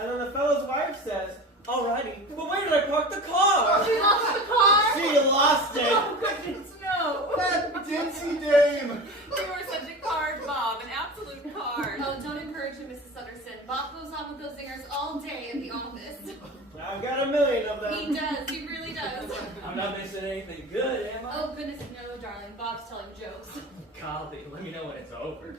And then the fellow's wife says, "Alrighty, but where did I park the car?" She lost the car? She lost it. Oh, goodness, no. That ditzy dame. You were such a card, Bob, an absolute card. Oh, don't encourage him, Mrs. Sutterson. Bob goes on with those zingers all day in the office. I've got 1,000,000 of them. He does, he really does. I'm not missing anything good, am I? Oh, goodness, no, darling. Bob's telling jokes. Golly, let me know when it's over.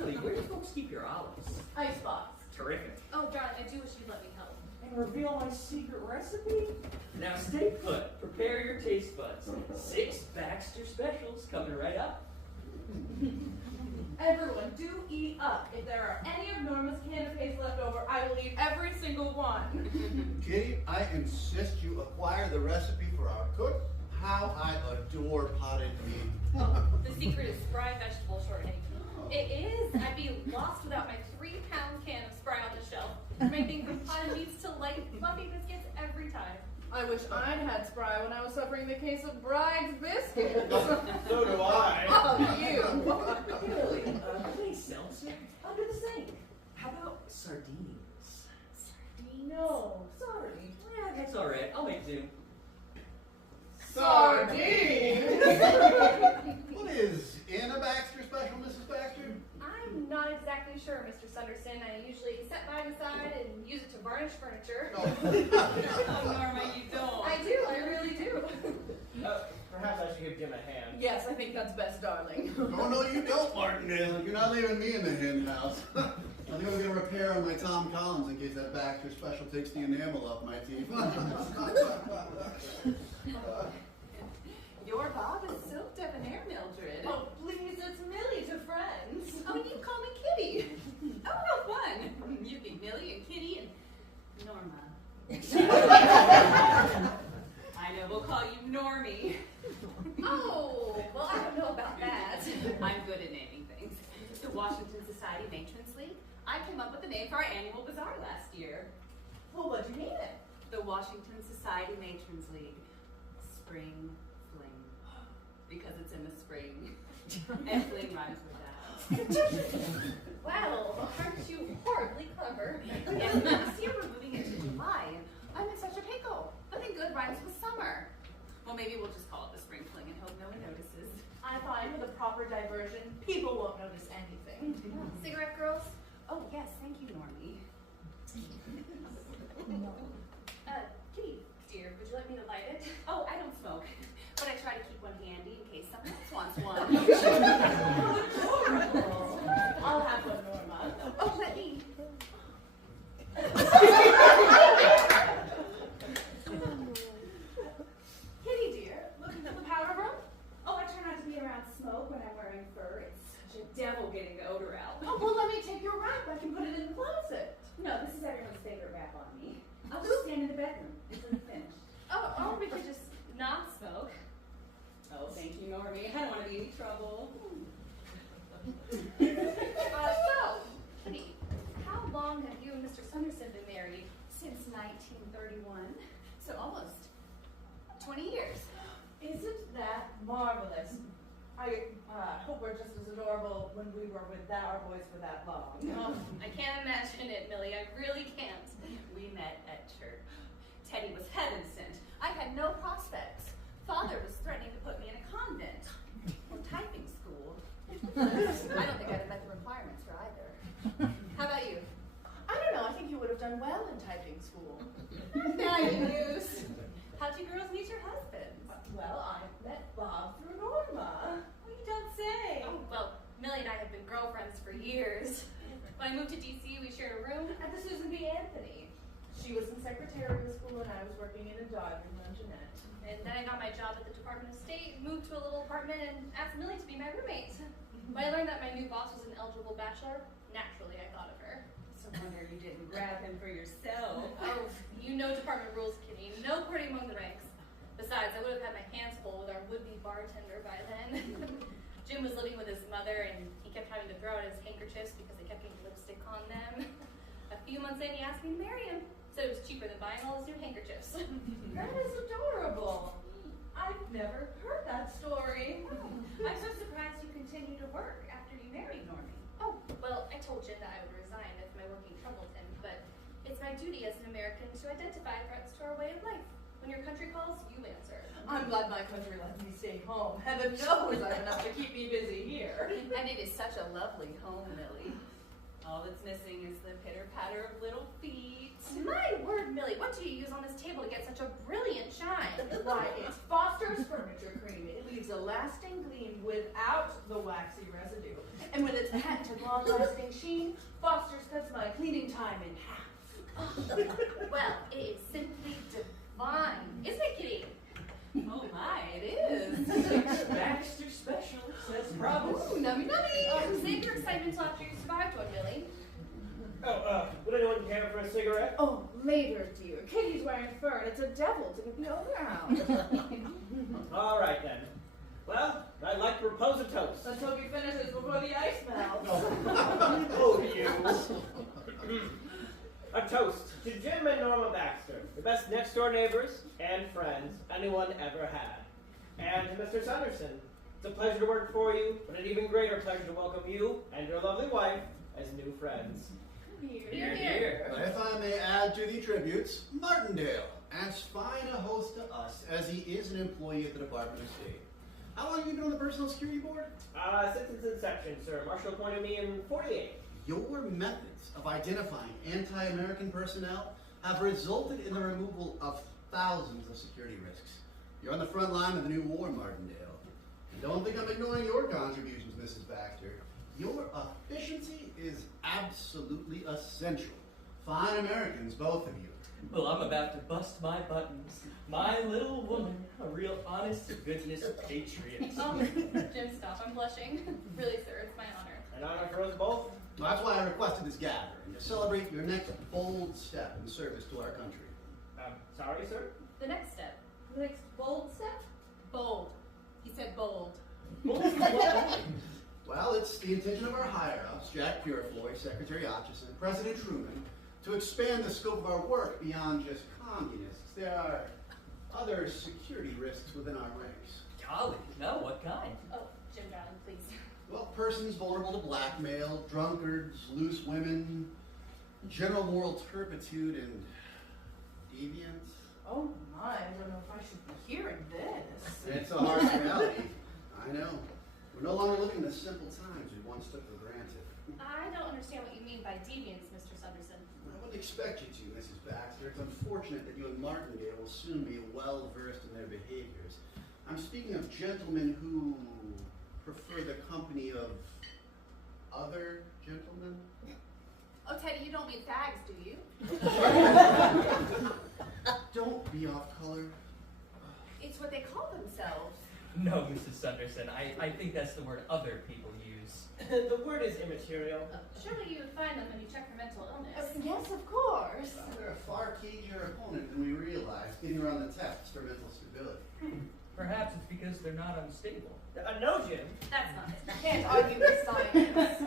Really, where do folks keep your olives? Icebox. Terrific. Oh, darling, I do wish you'd let me help. And reveal my secret recipe? Now stay put. Prepare your taste buds. 6 Baxter specials coming right up. Everyone, do eat up. If there are any of Norma's canapes left over, I will eat every single one. Kitty, I insist you acquire the recipe for our cook. How I adore potted meat. Oh, the secret is spry vegetable shortening. It is. I'd be lost without my 3-pound can of spry on the shelf. Everything from potted meats to light, fluffy biscuits every time. I wish I'd had Spry when I was suffering the case of Bragg's biscuits. So do I. Oh, you. Really? Please, seltzer. I'll do the same. How about sardines? No, sorry. Yeah, that's all right. I'll make do. Sardines? What is in a Baxter special, Mrs. Baxter? I'm not exactly sure, Mr. Sunderson. I usually set mine aside and use it to varnish furniture. Oh. Oh, Norma, you don't. I do, I really do. Perhaps I should give Jim a hand. Yes, I think that's best, darling. Oh, no, you don't, Martindale. You're not leaving me in the hen house. I think I'm going to repair on my Tom Collins in case that Baxter special takes the enamel off my teeth. Your Bob is so debonair, Mildred. Oh, please, it's Millie to friends. Oh, and you call me Kitty. Oh, how fun. You think Millie and Kitty and Norma. I know, we'll call you Normie. Oh, well, I don't know about that. I'm good at naming things. The Washington Society Matrons League. I came up with the name for our annual bazaar last year. Well, what'd you name it? The Washington Society Matrons League. Spring Fling. Because it's in the spring. And fling rhymes with that. Well, aren't you horribly clever? And this year we're moving into July, and I'm in such a pickle. Nothing good rhymes with summer. Well, maybe we'll just call it the spring fling and hope no one notices. I find with a proper diversion, people won't notice anything. Cigarette girls? Oh, yes, thank you, Normie. Kitty, dear, would you like me to light it? Oh, I don't smoke, but I try to keep one handy in case someone else wants one. I'll have one, Norma. Oh, let me. Kitty, dear, looking for the powder room? Oh, I try not to be around smoke when I'm wearing fur. It's such a devil getting the odor out. Oh, well, let me take your wrap. I can put it in the closet. No, this is everyone's favorite wrap on me. I'll just stand in the bedroom until you finish. Oh, we could just not smoke. Oh, thank you, Normie. I don't want to be any trouble. So, Kitty, how long have you and Mr. Sunderson been married? Since 1931. So almost 20 years. Isn't that marvelous? I hope we're just as adorable when we were with our boys for that long. Oh, I can't imagine it, Millie. I really can't. We met at church. Teddy was heaven sent. I had no prospects. Father was threatening to put me in a convent or typing school. I don't think I'd have met the requirements for either. How about you? I don't know. I think you would have done well in typing school. Nice news. How'd you girls meet your husbands? Well, I met Bob through Norma. Well, you don't say. Oh, well, Millie and I have been girlfriends for years. When I moved to D.C., we shared a room at the Susan B. Anthony. She was in secretarial school and I was working in a dodging luncheonette. And then I got my job at the Department of State, moved to a little apartment, and asked Millie to be my roommate. When I learned that my new boss was an eligible bachelor, naturally I thought of her. So wonder you didn't grab him for yourself. Oh, you know department rules, Kitty. No courting among the ranks. Besides, I would have had my hands full with our would-be bartender by then. Jim was living with his mother, and he kept having to throw out his handkerchiefs because they kept getting lipstick on them. A few months in, he asked me to marry him. Said it was cheaper than buying all his new handkerchiefs. That is adorable. I've never heard that story. I'm so surprised you continue to work after you married Normie. Oh, well, I told Jim that I would resign if my working troubled him, but it's my duty as an American to identify threats to our way of life. When your country calls, you answer. I'm glad my country lets me stay home. Heaven knows I have enough to keep me busy here. And it is such a lovely home, Millie. All that's missing is the pitter-patter of little feet. My word, Millie, what do you use on this table to get such a brilliant shine? Why, it's Foster's Furniture Cream. It leaves a lasting gleam without the waxy residue. And with its patented long-lasting sheen, Foster's cuts my cleaning time in half. Well, it is simply divine. Isn't it, Kitty? Oh my, it is. Baxter Special says promise. Ooh, nummy nummy. Save your excitement till after you survived one, Millie. Oh, would anyone care for a cigarette? Oh, later, dear. Kitty's wearing fur, and it's a devil to get the odor out. All right, then. Well, I'd like to propose a toast. Let's hope he finishes before the ice melts. Oh, you. A toast to Jim and Norma Baxter, the best next-door neighbors and friends anyone ever had. And to Mr. Sanderson, it's a pleasure to work for you, but an even greater pleasure to welcome you and your lovely wife as new friends. Here, here. If I may add to the tributes, Martindale, as fine a host to us as he is an employee at the Department of State. How long have you been on the Personal Security Board? Since its inception, sir. Marshall appointed me in 48. Your methods of identifying anti-American personnel have resulted in the removal of thousands of security risks. You're on the front line of the new war, Martindale. And don't think I'm ignoring your contributions, Mrs. Baxter. Your efficiency is absolutely essential. Fine Americans, both of you. Well, I'm about to bust my buttons. My little woman, a real honest-to-goodness patriot. Oh, Jim, stop. I'm blushing. Really, sir, it's my honor. An honor for us both. Well, that's why I requested this gathering, to celebrate your next bold step in service to our country. Sorry, sir? The next step. The next bold step? Bold. He said bold. Well, it's the intention of our higher-ups, Jack Purefoy, Secretary Atchison, President Truman, to expand the scope of our work beyond just communists. There are other security risks within our ranks. Golly, no, what kind? Oh, Jim, darling, please. Well, persons vulnerable to blackmail, drunkards, loose women, general moral turpitude, and deviance. Oh my, I don't know if I should be hearing this. It's a harsh reality. I know. We're no longer living in the simple times we once took for granted. I don't understand what you mean by deviance, Mr. Sanderson. I wouldn't expect you to, Mrs. Baxter. It's unfortunate that you and Martindale will soon be well-versed in their behaviors. I'm speaking of gentlemen who prefer the company of other gentlemen. Oh, Teddy, you don't mean fags, do you? Don't be off color. It's what they call themselves. No, Mrs. Sanderson, I think that's the word other people use. The word is immaterial. Surely you would find them when you check for mental illness. Yes, of course. They're a far cagier opponent than we realize, getting around the test for mental stability. Perhaps it's because they're not unstable. No, Jim. That's not it. Can't argue with science.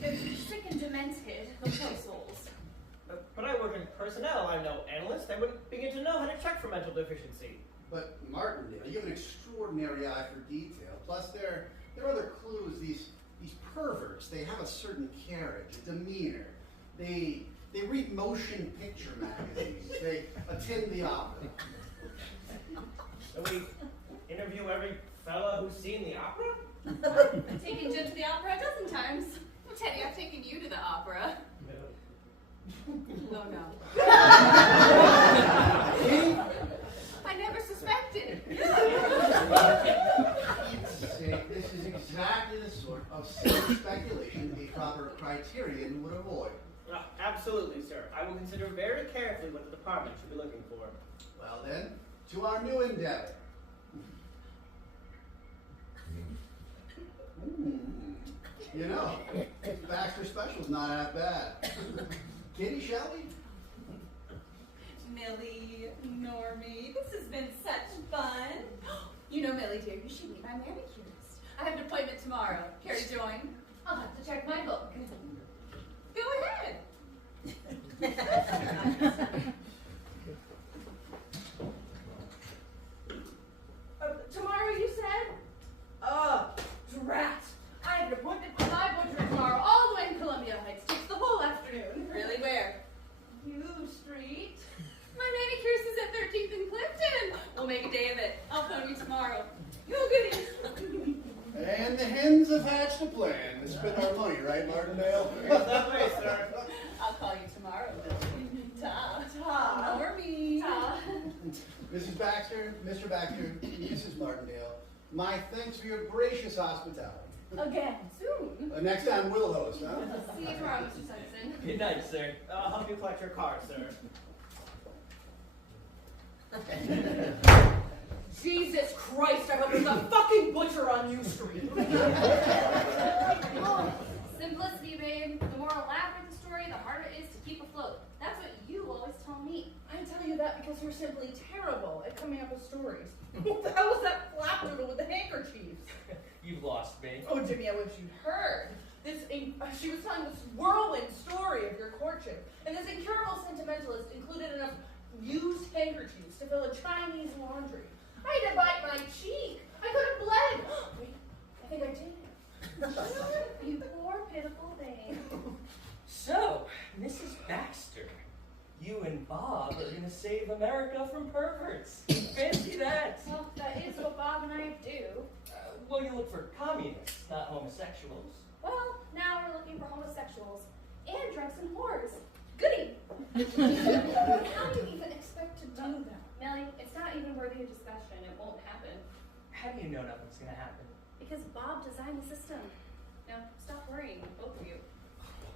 They're sick and demented, the poor souls. But I work in personnel. I'm no analyst. I wouldn't begin to know how to check for mental deficiency. But Martindale, you have an extraordinary eye for detail. Plus, there are other clues. These perverts, they have a certain carriage, a demeanor. They read motion picture magazines. They attend the opera. So we interview every fella who's seen the opera? I've taken Jim to the opera a dozen times. Well, Teddy, I've taken you to the opera. Oh, no. I never suspected. This is exactly the sort of silly speculation a proper criterion would avoid. Absolutely. Absolutely, sir. I will consider very carefully what the department should be looking for. Well then, to our new endeavor. You know, Baxter Special's not half bad. Kitty, shall we? Millie, Normie, this has been such fun. You know, Millie, dear, you should meet my manicurist. I have an appointment tomorrow. Care to join? I'll have to check my book. Go ahead. Tomorrow, you said? Drat. I have an appointment with my butcher tomorrow, all the way in Columbia Heights. Takes the whole afternoon. Really, where? U Street. My manicurist is at 13th and Clifton. We'll make a day of it. I'll phone you tomorrow. You goodies. And the hens have hatched a plan to spend our money, right, Martindale? That way, sir. I'll call you tomorrow, Millie. Ta. Ta. Normie. Ta. Mrs. Baxter, Mr. Baxter, Mrs. Martindale, my thanks for your gracious hospitality. Again, soon. Next time we'll host, huh? See you tomorrow, Mr. Simpson. Good night, sir. I'll help you collect your car, sir. Jesus Christ, I hope there's a fucking butcher on U Street. Simplicity, babe. The more elaborate the story, the harder it is to keep afloat. That's what you always tell me. I tell you that because you're simply terrible at coming up with stories. What the hell was that flapdoodle with the handkerchiefs? You've lost me. Oh, Jimmy, I wish you'd heard. She was telling this whirlwind story of your courtship, and this incurable sentimentalist included enough used handkerchiefs to fill a Chinese laundry. I had to bite my cheek. I could have bled. Wait, I think I did. You poor, pitiful babe. So, Mrs. Baxter, you and Bob are gonna save America from perverts. Fancy that. Well, that is what Bob and I do. Well, you look for communists, not homosexuals. Well, now we're looking for homosexuals and drunks and whores. Goody! How do you even expect to do that? Melly, it's not even worthy of discussion. It won't happen. How do you know nothing's gonna happen? Because Bob designed the system. Now, stop worrying, both of you.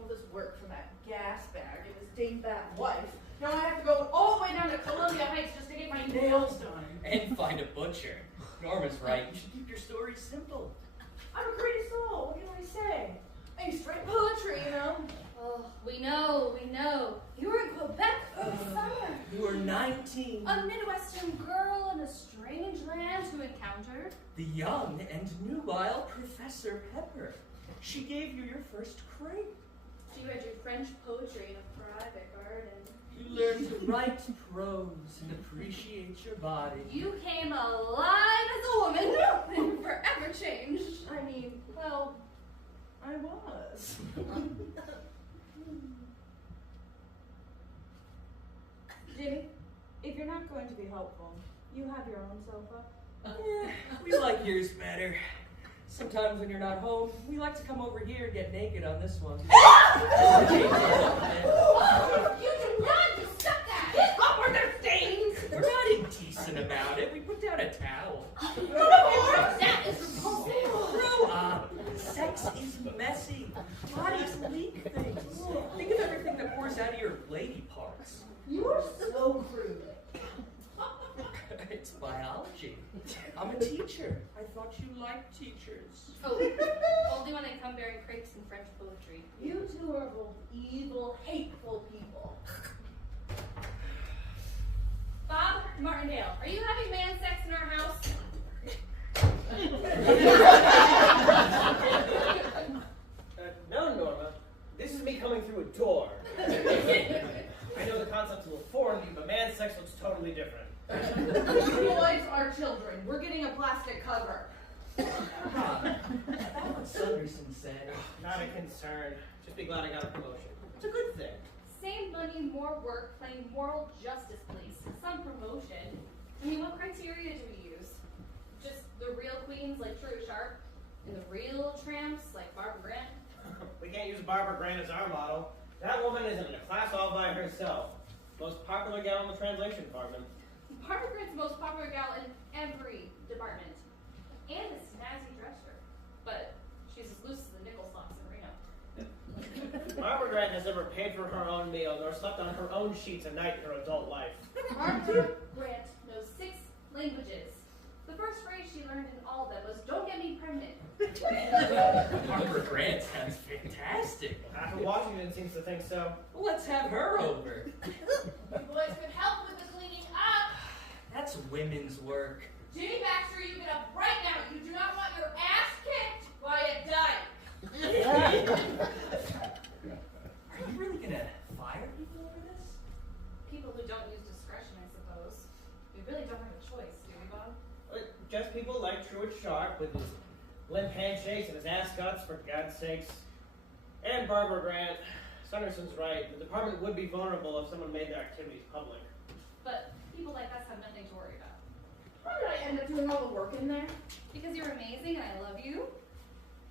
All this work for that gas bag and his dingbat wife. Now I have to go all the way down to Columbia Heights just to get my nails done. And find a butcher. Norma's right. You should keep your stories simple. I'm a pretty soul. What can I say? I used to write poetry, you know. Oh, we know. You were in Quebec for the summer. You were 19. A Midwestern girl in a strange land who encountered. The young and nubile Professor Pepper. She gave you your first crepe. She read your French poetry in a private garden. You learned to write prose and appreciate your body. You came alive as a woman and forever changed. I mean, well, I was. Jimmy, if you're not going to be helpful, you have your own sofa. We like yours better. Sometimes when you're not home, we like to come over here and get naked on this one. You do not stop that! Up where their stains! We're not indecent about it. We put down a towel. That is repulsive. Grow up. Sex is messy. Bodies leak things. Think of everything that pours out of your lady parts. You are so crude. It's biology. I'm a teacher. I thought you liked teachers. Oh, only when I come bearing crepes and French poetry. You two are both evil, hateful people. Bob Martindale, are you having man sex in our house? No, Norma. This is me coming through a door. I know the concept's a little foreign to you, but man sex looks totally different. Boys are children. We're getting a plastic cover. About what Sunderson said. Not a concern. Just be glad I got a promotion. It's a good thing. Same money, more work, playing moral justice police. Some promotion. I mean, what criteria do we use? Just the real queens like True Sharp, and the real tramps like Barbara Grant? We can't use Barbara Grant as our model. That woman is in a class all by herself. Most popular gal in the translation department. Barbara Grant's the most popular gal in every department. And a snazzy dresser. But she's as loose as the nickel socks in Reno. Barbara Grant has never paid for her own meal nor slept on her own sheets at night in her adult life. Barbara Grant knows 6 languages. The first phrase she learned in all of them was, "Don't get me pregnant." Barbara Grant sounds fantastic. Half of Washington seems to think so. Let's have her over. You boys could help with the cleaning up. That's women's work. Jimmy Baxter, you get up right now. You do not want your ass kicked by a dyke. Are you really gonna fire people over this? People who don't use discretion, I suppose. We really don't have a choice, do we, Bob? Just people like Truett Sharp with his limp handshakes and his ass guts, for God's sakes. And Barbara Grant. Sanderson's right. The department would be vulnerable if someone made their activities public. But people like us have nothing to worry about. Why did I end up doing all the work in there? Because you're amazing and I love you.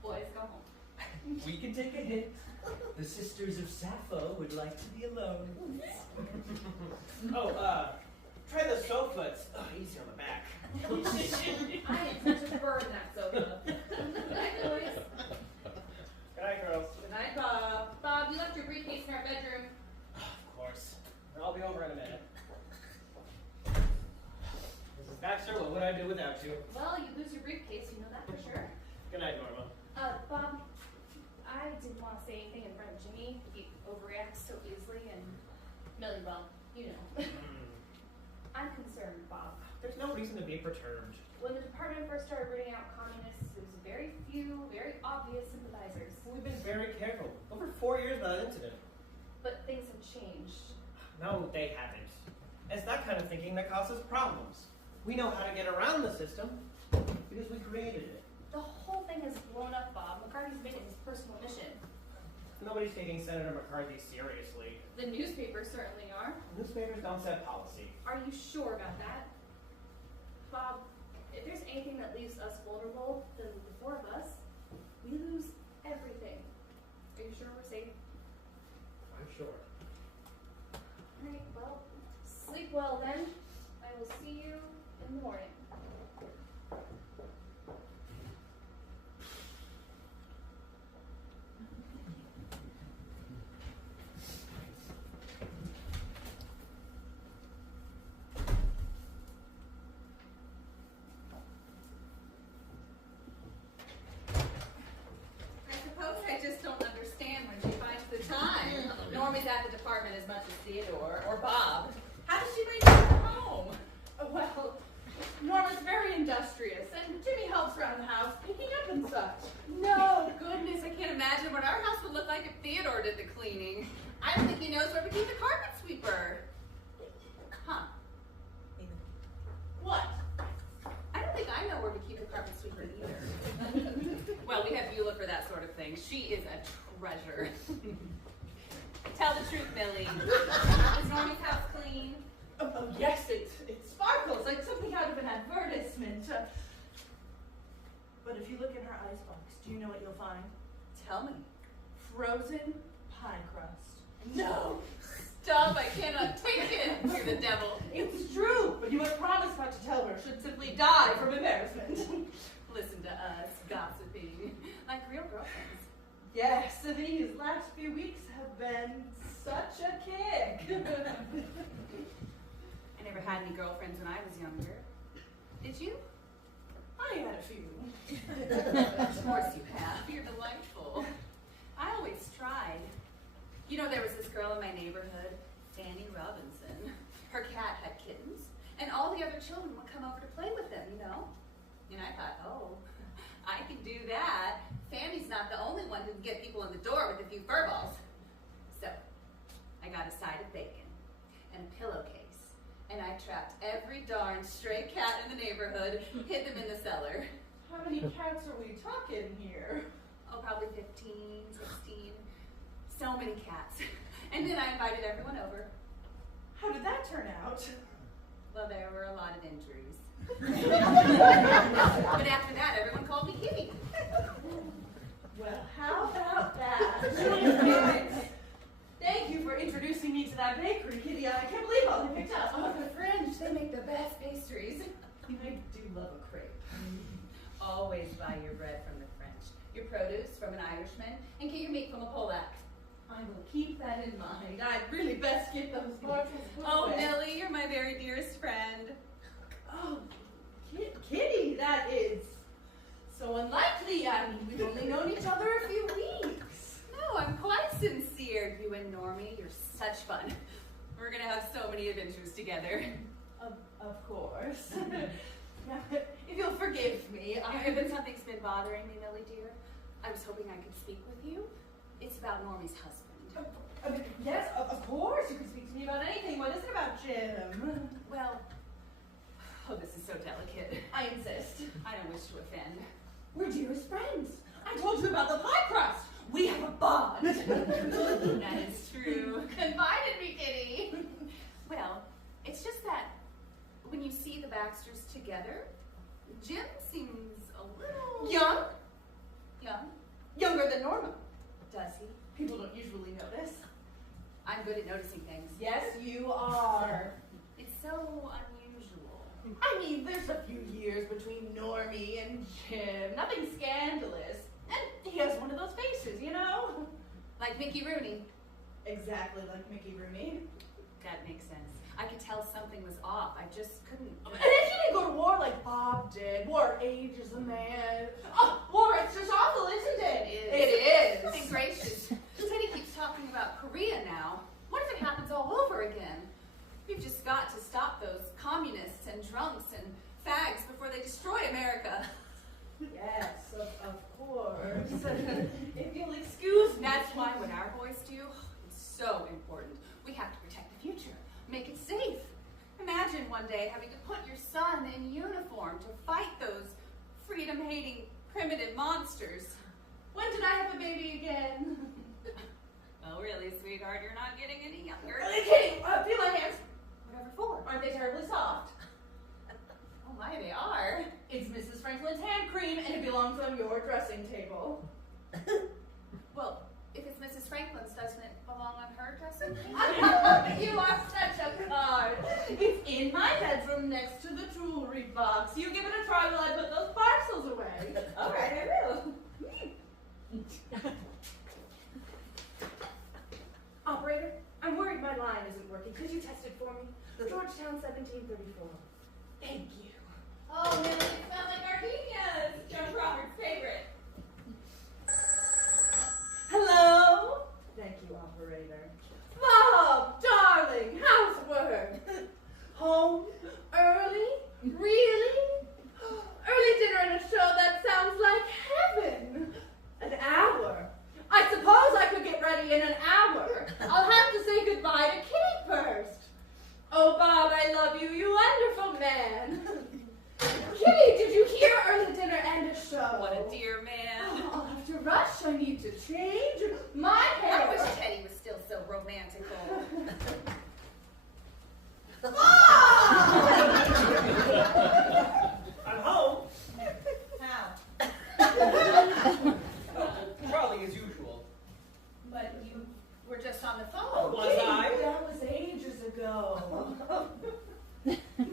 Boys, go home. We can take a hint. The Sisters of Sappho would like to be alone. Try the sofas. Oh, easy on the back. I intend to burn that sofa. Good night, boys. Good night, girls. Good night, Bob. Bob, you left your briefcase in our bedroom. Of course. I'll be over in a minute. Mrs. Baxter, what would I do without you? Well, you lose your briefcase, you know that for sure. Good night, Norma. Bob, I didn't want to say anything in front of Jimmy. He overreacts so easily, and Millie, well, you know. I'm concerned, Bob. There's no reason to be perturbed. When the department first started rooting out communists, there was very few, very obvious sympathizers. We've been very careful. Over 4 years without incident. But things have changed. No, they haven't. It's that kind of thinking that causes problems. We know how to get around the system because we created it. The whole thing has blown up, Bob. McCarthy's made it his personal mission. Nobody's taking Senator McCarthy seriously. The newspapers certainly are. Newspapers don't set policy. Are you sure about that? Bob, if there's anything that leaves us vulnerable, then the 4 of us, we lose everything. Are you sure we're safe? I'm sure. Alright, well, sleep well then. I will see you in the morning. Normie's at the department as much as Theodore or Bob. How does she make it home? Well, Norma's very industrious, and Jimmy helps around the house, picking up and such. No, goodness, I can't imagine what our house would look like if Theodore did the cleaning. I don't think he knows where to keep the carpet sweeper. Huh. What? I don't think I know where to keep the carpet sweeper either. Well, we have Beulah for that sort of thing. She is a treasure. Tell the truth, Millie. Is Normie's house clean? Oh, yes, it sparkles like something out of an advertisement. But if you look in her icebox, do you know what you'll find? Tell me. Frozen pie crust. No! Stop, I cannot take it! You're the devil. It's true, but you must promise not to tell her. She'd simply die from embarrassment. Listen to us, gossiping. Like real girlfriends. Yes, these last few weeks have been such a kick. I never had any girlfriends when I was younger. Did you? I had a few. Of course you have. You're delightful. I always tried. You know, there was this girl in my neighborhood, Fanny Robinson. Her cat had kittens, and all the other children would come over to play with them, you know? And I thought, oh, I could do that. Fanny's not the only one who can get people in the door with a few fur balls. So, I got a side of bacon and a pillowcase, and I trapped every darn stray cat in the neighborhood, hid them in the cellar. How many cats are we talking here? Oh, probably 15, 16. So many cats. And then I invited everyone over. How did that turn out? Well, there were a lot of injuries. But after that, everyone called me Kitty. Well, how about that? Thank you for introducing me to that bakery, Kitty. I can't believe all they picked up. Oh, the French, they make the best pastries. I do love a crepe. Always buy your bread from the French, your produce from an Irishman, and get your meat from a Polak. I will keep that in mind. I'd really best get those parcels put Oh, away. Millie, you're my very dearest friend. Oh, Kitty, that is so unlikely. I mean, we've only known each other a few weeks. No, I'm quite sincere. You and Normie, you're such fun. We're gonna have so many adventures together. Of course. Now, if you'll forgive me, Something's been bothering me, Millie dear. I was hoping I could speak with you. It's about Normie's husband. I mean, yes, of course, you can speak to me about anything. What is it about Jim? Well, oh, this is so delicate. I insist. I don't wish to offend. We're dearest friends. I told you about the pie crust. We have a bond. That is true. Confide in me, Kitty. Well, it's just that when you see the Baxters together, Jim seems a little... Young? Young? Younger than Norma. Does he? People don't usually notice. I'm good at noticing things. Yes, you are. It's so unusual. I mean, there's a few years between Normie and Jim. Nothing scandalous. And he has one of those faces, you know? Like Mickey Rooney. Exactly like Mickey Rooney. That makes sense. I could tell something was off. I just couldn't... And if he didn't go to war like Bob did, war ages a man. Oh, war, it's just awful, isn't it? It is. Good gracious. Teddy keeps talking about Korea now. What if it happens all over again? We've just got to stop those communists and drunks and fags before they destroy America. Yes, of course. If you'll excuse me. That's why what our boys do is so important. We have to protect the future, make it safe. Imagine one day having to put your son in uniform to fight those freedom-hating primitive monsters. When did I have a baby again? Oh, really, sweetheart? You're not getting any younger. Kitty, feel my hands. Whatever for. Aren't they terribly soft? Oh my, they are. It's Mrs. Franklin's hand cream, and it belongs on your dressing table. Well, if it's Mrs. Franklin's, doesn't it belong on her dressing table? You are such a card. It's in my bedroom next to the jewelry box. You give it a try while I put those parcels away. All right, I will. Operator, I'm worried my line isn't working. Could you test it for me? Georgetown, 1734. Thank you. Oh, Millie, it smells like gardenias. Joan Crawford's favorite. Hello? Thank you, operator. Bob, darling, how's work? Home? Early? Really? Early dinner and a show that sounds like heaven. An hour. I suppose I could get ready in an hour. I'll have to say goodbye to Kitty first. Oh, Bob, I love you, you wonderful man. Kitty, did you hear early dinner and a show? What a dear man. Oh, I'll have to rush. I need to change my hair. I wish Teddy was still so romantical. I'm home. How? Probably as usual. But you were just on the phone. Oh, was Kitty, I? that was ages ago.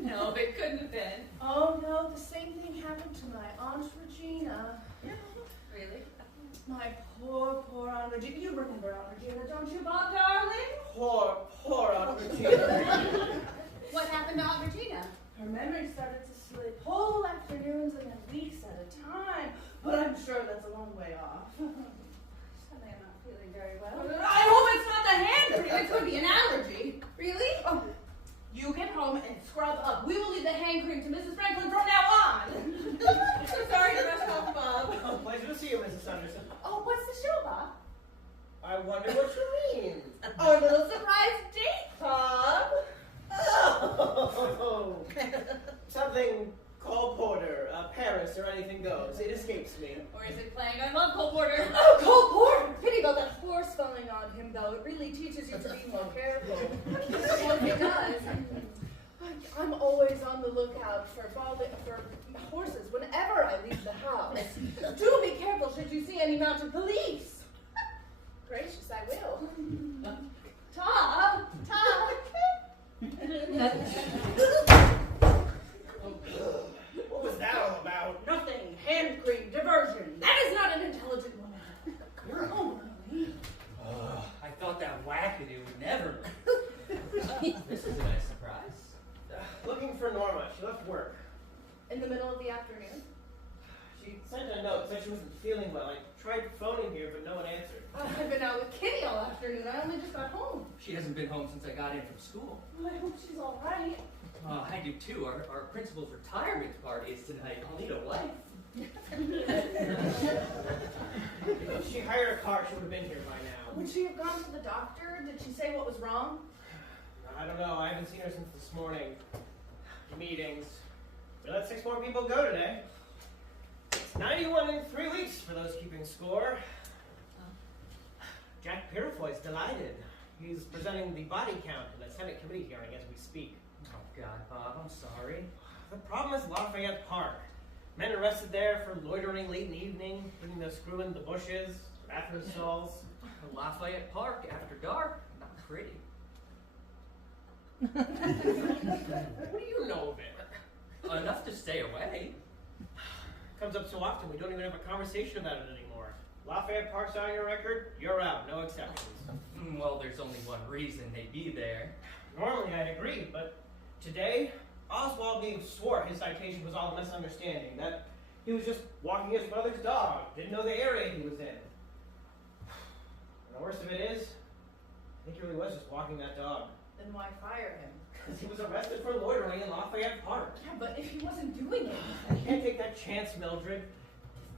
No, it couldn't have been. Oh no, the same thing happened to my Aunt Regina. Really? My poor Aunt Regina. You remember Aunt Regina, don't you, Bob, darling? Poor Aunt Regina. What happened to Aunt Regina? Her memory started to slip whole afternoons and then weeks at a time. But I'm sure that's a long way off. Suddenly I'm not feeling very well. I hope it's not the hand cream. It could be an allergy. Really? Oh, you get home and scrub up. We will leave the hand cream to Mrs. Franklin from now on. So sorry to rush off, Bob. Oh, pleasure to see you, Mrs. Sanderson. Oh, what's the show, Bob? I wonder what you mean. Our little surprise date, Bob. Oh, something Cole Porter, Paris, or anything goes. It escapes me. Or is it playing? I love Cole Porter. Oh, Cole Porter! Pity about that horse falling on him, though. It really teaches you to be more careful. It does. I'm always on the lookout for horses whenever I leave the house. Do be careful should you see any mounted police. Gracious, I will. Tom! What was that all about? Nothing. Hand cream. Diversion. That is not an intelligent woman. You're home, Emily. I never. This is a nice surprise. Looking for Norma. She left work. In the middle of the afternoon? She sent a note, said she wasn't feeling well. I tried phoning here, but no one answered. I've been out with Kitty all afternoon. I only just got home. She hasn't been home since I got in from school. Well, I hope she's all right. I do too. Our principal's retirement party is tonight. I'll need a wife. If she hired a car, she would have been here by now. Would she have gone to the doctor? Did she say what was wrong? I don't know. I haven't seen her since this morning. Meetings. We let 6 more people go today. It's 91 in 3 weeks for those keeping score. Jack Purifoy's delighted. He's presenting the body count in the Senate committee hearing as we speak. Oh, God, Bob, I'm sorry. The problem is Lafayette Park. Men arrested there for loitering late in the evening, putting their screw in the bushes, bathroom stalls. Lafayette Park after dark. Not pretty. What do you know of it? Enough to stay away. Comes up so often we don't even have a conversation about it anymore. Lafayette Park's on your record, you're out, no exceptions. Well, there's only one reason they'd be there. Normally I'd agree, but today, Oswald swore his citation was all a misunderstanding, that he was just walking his brother's dog, didn't know the area he was in. And the worst of it is, I think he really was just walking that dog. Then why fire him? Because he was arrested for loitering in Lafayette Park. Yeah, but if he wasn't doing it. I can't take that chance, Mildred.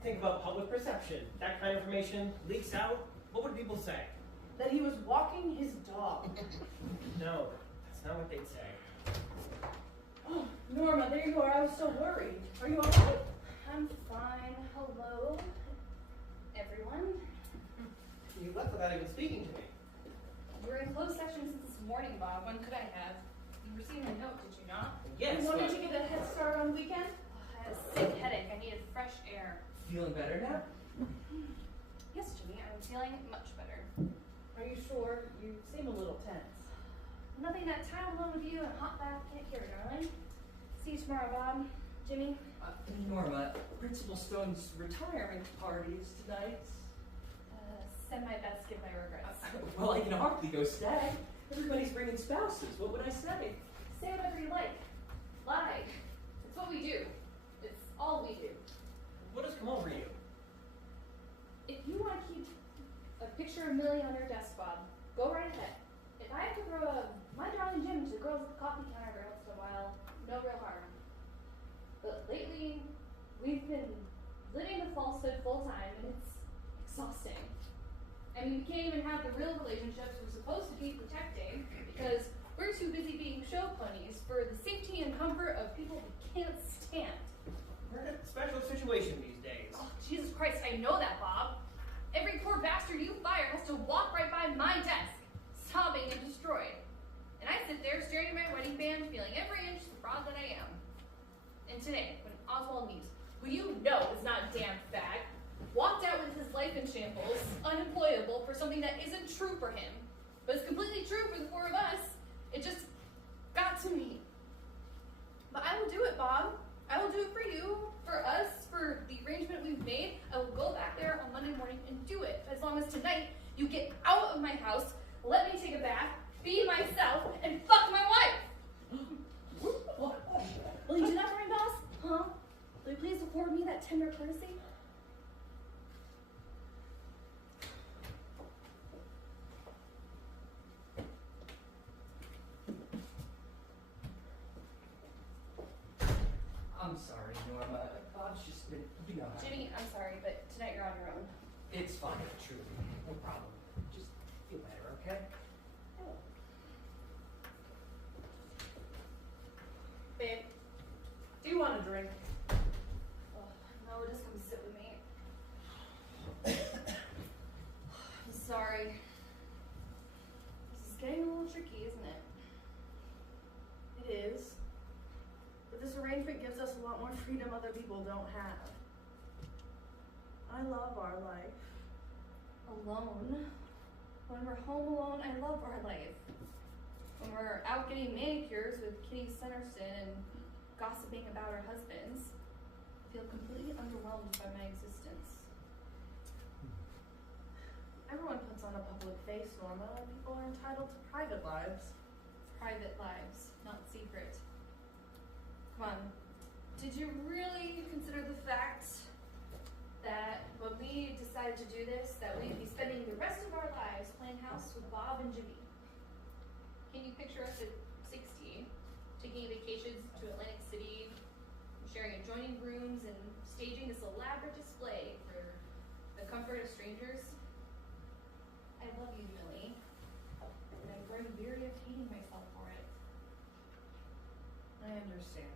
Think about public perception. That kind of information leaks out, what would people say? That he was walking his dog. No, that's not what they'd say. Oh, Norma, there you are. I was so worried. Are you all right? I'm fine. Hello, everyone. You left without even speaking to me. You were in closed session since this morning, Bob. When could I have? You received my note, did you not? Yes, You wanted but- to get a head start on the weekend? I had a sick headache. I needed fresh air. Feeling better now? Yes, Jimmy, I'm feeling much better. Are you sure? You seem a little tense. Nothing that time alone with you and a hot bath can't cure, darling. See you tomorrow, Bob. Jimmy? Norma, Principal Stone's retirement party is tonight. Send my best, give my regrets. Well, I can hardly go stay. Everybody's bringing spouses. What would I say? Say whatever you like. Lie. It's what we do. It's all we do. What has come over you? If you want to keep a picture of Millie on your desk, Bob, go right ahead. If I have to throw my darling Jim to the girls at the coffee counter every once in a while, no real harm. But lately, we've been living the falsehood full time, and it's exhausting. I mean, we can't even have the real relationships we're supposed to be protecting because we're too busy being show ponies for the safety and comfort of people we can't stand. We're in a special situation these days. Oh, Jesus Christ, I know that, Bob. Every poor bastard you fire has to walk right by my desk, sobbing and destroyed. And I sit there staring at my wedding band, feeling every inch the fraud that I am. And today, when Oswald Neves, who you know is not a damn fag, walked out with his life in shambles, unemployable for something that isn't true for him, but is completely true for the 4 of us, it just got to me. But I will do it, Bob. I will do it for you, for us, for the arrangement we've made. I will go back there on Monday morning and do it. As long as tonight you get out of my house, let me take a bath, be myself, and fuck my wife. Will you do that for me, boss? Huh? Will you please afford me that tender courtesy? I'm sorry, Norma. Bob's just been, you know. Jimmy, I'm sorry, but tonight you're on your own. It's fine, truly. No problem. Just feel better, okay? Babe, do you want a drink? Oh, no, just come sit with me. I'm sorry. This is getting a little tricky, isn't it? It is. But this arrangement gives us a lot more freedom other people don't have. I love our life. Alone. When we're home alone, I love our life. When we're out getting manicures with Kitty Centerston and gossiping about our husbands, I feel completely underwhelmed by my existence. Everyone puts on a public face, Norma, and people are entitled to private lives. Private lives, not secret. Come on. Did you really consider the fact that when we decided to do this, that we'd be spending the rest of our lives playing house with Bob and Jimmy? Can you picture us at 60, taking vacations to Atlantic City, sharing adjoining rooms, and staging this elaborate display for the comfort of strangers? I love you, Millie, and I'm growing weary of hating myself for it. I understand.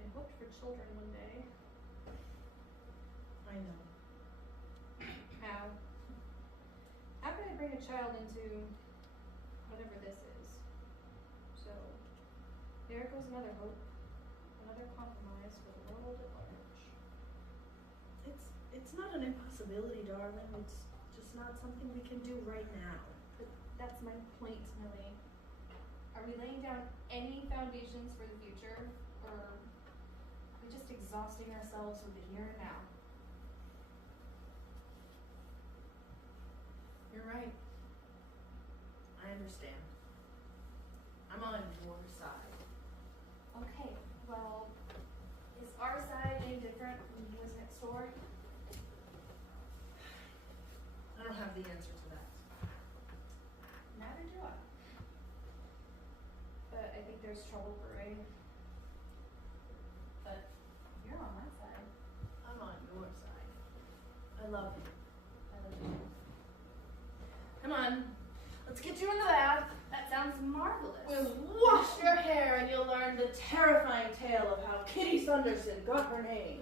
I hoped for children one day. I know. How? How can I bring a child into whatever this is? So, there goes another hope, another compromise for the world at large. It's not an impossibility, darling. It's just not something we can do right now. But that's my point, Millie. Are we laying down any foundations for the future, or are we just exhausting ourselves with the here and now? You're right. I understand. I'm on your side. Okay, well, is our side any different from the boys next door? I don't have the answer to that. Neither do I. But I think there's trouble brewing. But you're on my side. I'm on your side. I love you. I love you. Come on. Let's get you in the bath. That sounds marvelous. We'll wash your hair and you'll learn the terrifying tale of how Kitty Sunderson got her name.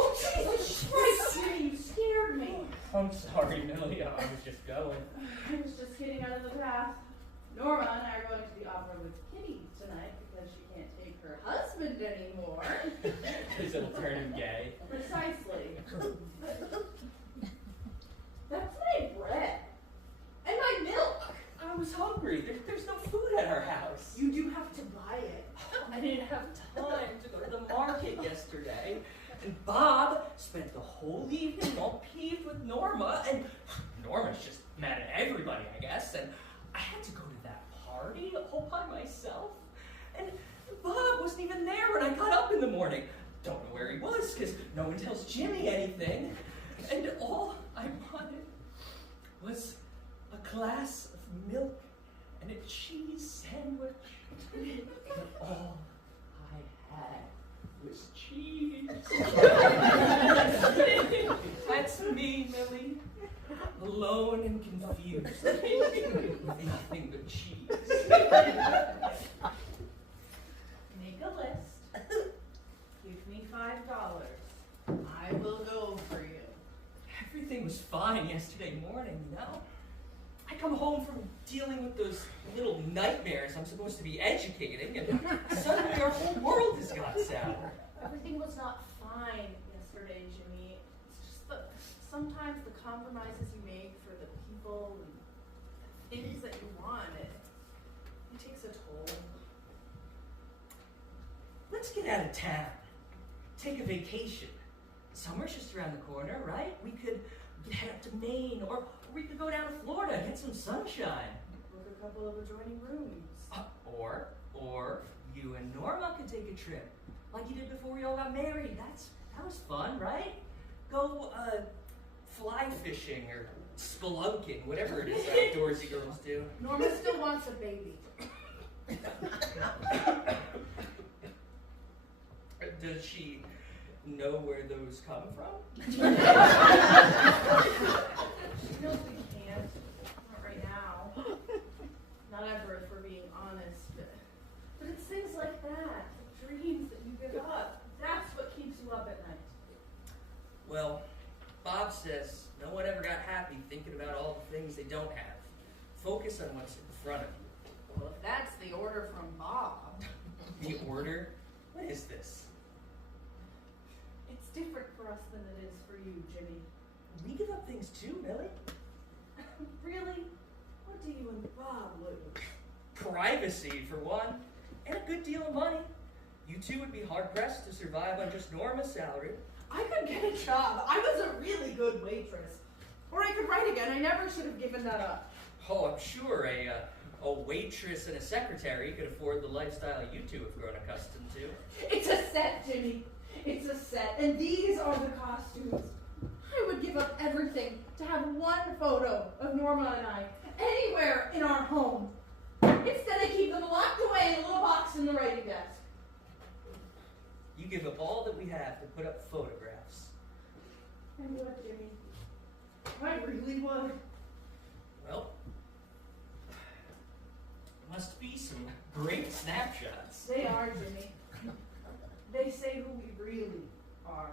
Oh, Jesus Christ, you scared me. I'm sorry, Millie. I was just going. I was just getting out of the bath. Norma and I are going to be offered with Kitty tonight because she can't take her husband anymore. Because it'll turn him gay. Precisely. That's my bread. And my milk. I was hungry. There's no food at our house. You do have to buy it. I didn't have time to go to the market yesterday. And Bob spent the whole evening all peeved with Norma. And Norma's just mad at everybody, I guess. And I had to go to that party all by myself. And Bob wasn't even there when I got up in the morning. Don't know where he was, because no one tells Jimmy anything. And all I wanted was a glass of milk and a cheese sandwich. And all I had was cheese. That's me, Millie. Alone and confused. Nothing but cheese. Make a list. Give me $5. I will go for you. was fine yesterday morning, you know? I come home from dealing with those little nightmares I'm supposed to be educating, and suddenly our whole world has got sour. Everything was not fine yesterday, Jimmy. It's just that sometimes the compromises you make for the people and the things that you want, it takes a toll. Let's get out of town. Take a vacation. Summer's just around the corner, right? We could head up to Maine, or we could go down to Florida, get some sunshine. Book a couple of adjoining rooms. Or you and Norma could take a trip, like you did before we all got married. That was fun, right? Go fly fishing or spelunking, whatever it is outdoorsy girls do. Norma still wants a baby. Does she know where those come from? She knows we can't. Not right now. Not ever, if we're being honest. But it's things like that, the dreams that you give up. That's what keeps you up at night. Well, Bob says no one ever got happy thinking about all the things they don't have. Focus on what's in front of you. Well, if that's the order from Bob. The order? What is this? It's different for us than it is for you, Jimmy. We give up things too, Millie. Really? What do you and Bob lose? Privacy, for one, and a good deal of money. You two would be hard-pressed to survive on just Norma's salary. I could get a job. I was a really good waitress. Or I could write again. I never should have given that up. Oh, I'm sure a waitress and a secretary could afford the lifestyle you two have grown accustomed to. It's a set, Jimmy. It's a set. And these are the costumes. I would give up everything to have one photo of Norma and I anywhere in our home. Instead, I keep them locked away in a little box in the writing desk. You give up all that we have to put up photographs. I would, Jimmy. I really would. Well, must be some great snapshots. They are, Jimmy. They say who we really are.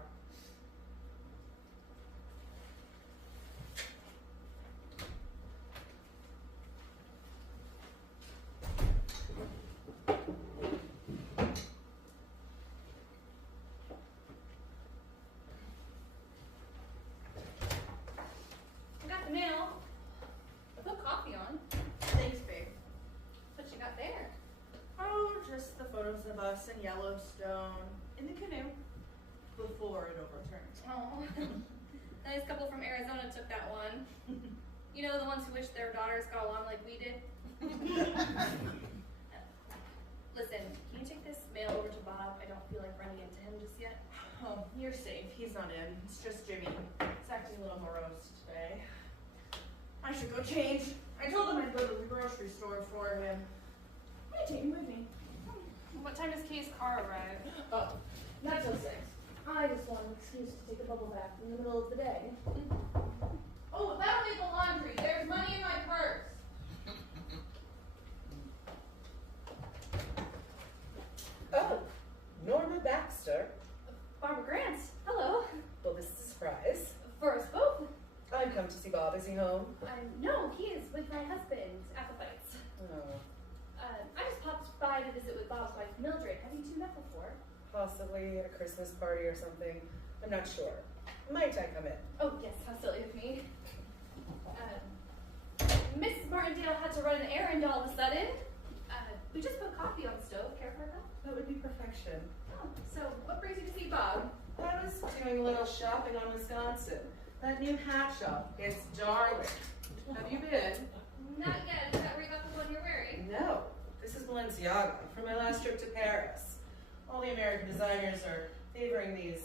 I got the mail. I put coffee on. Thanks, babe. What you got there? Oh, just the photos of us in Yellowstone, in the canoe, before it overturned. Oh. A nice couple from Arizona took that one. You know, the ones who wish their daughters got along like we did? Listen, can you take this mail over to Bob? I don't feel like running into him just yet. Oh, you're safe. He's not in. It's just Jimmy. He's acting a little morose today. I should go change. I told him I'd go to the grocery store for him. I take him with me. What time does Kay's car arrive? Oh, not till 6. I just want an excuse to take a bubble bath in the middle of the day. Oh, that'll make the laundry. There's money in my purse. Oh, Norma Baxter. Barbara Grant. Hello. Well, this is a surprise. For us both. I've come to see Bob. Is he home? No, he is with my husband at the fights. Oh, I just popped by to visit with Bob's wife, Mildred. Have you two met before? possibly at a Christmas party or something. I'm not sure. Might I come in? Oh, yes, how silly of me. Miss Martindale had to run an errand all of a sudden. We just put coffee on the stove. Care for a cup? That would be perfection. Oh, so what brings you to see Bob? I was doing a little shopping on Wisconsin. That new hat shop, it's darling. Have you been? Not yet. Is that where you got the one you're wearing? No. This is Balenciaga from my last trip to Paris. All the American designers are favoring these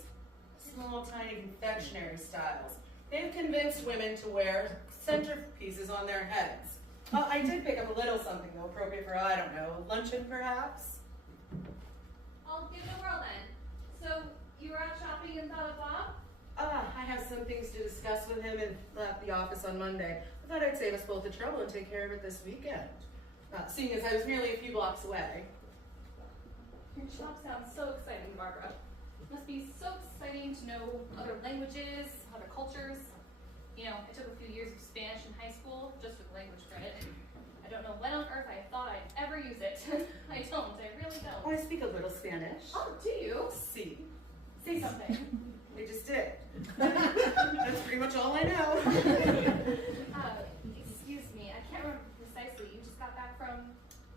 small, tiny confectionery styles. They've convinced women to wear centerpieces on their heads. I did pick up a little something, though, appropriate for, I don't know, luncheon perhaps? I'll give it a whirl then. So, you were out shopping and thought of Bob? I have some things to discuss with him at the office on Monday. I thought I'd save us both the trouble and take care of it this weekend. Seeing as I was merely a few blocks away. Your shop sounds so exciting, Barbara. It must be so exciting to know other languages, other cultures. You know, I took a few years of Spanish in high school, just with language credit. I don't know when on earth I thought I'd ever use it. I really don't. Oh, I speak a little Spanish. Oh, do you? See, Say something. I just did. That's pretty much all I know. Excuse me, I can't remember precisely. You just got back from...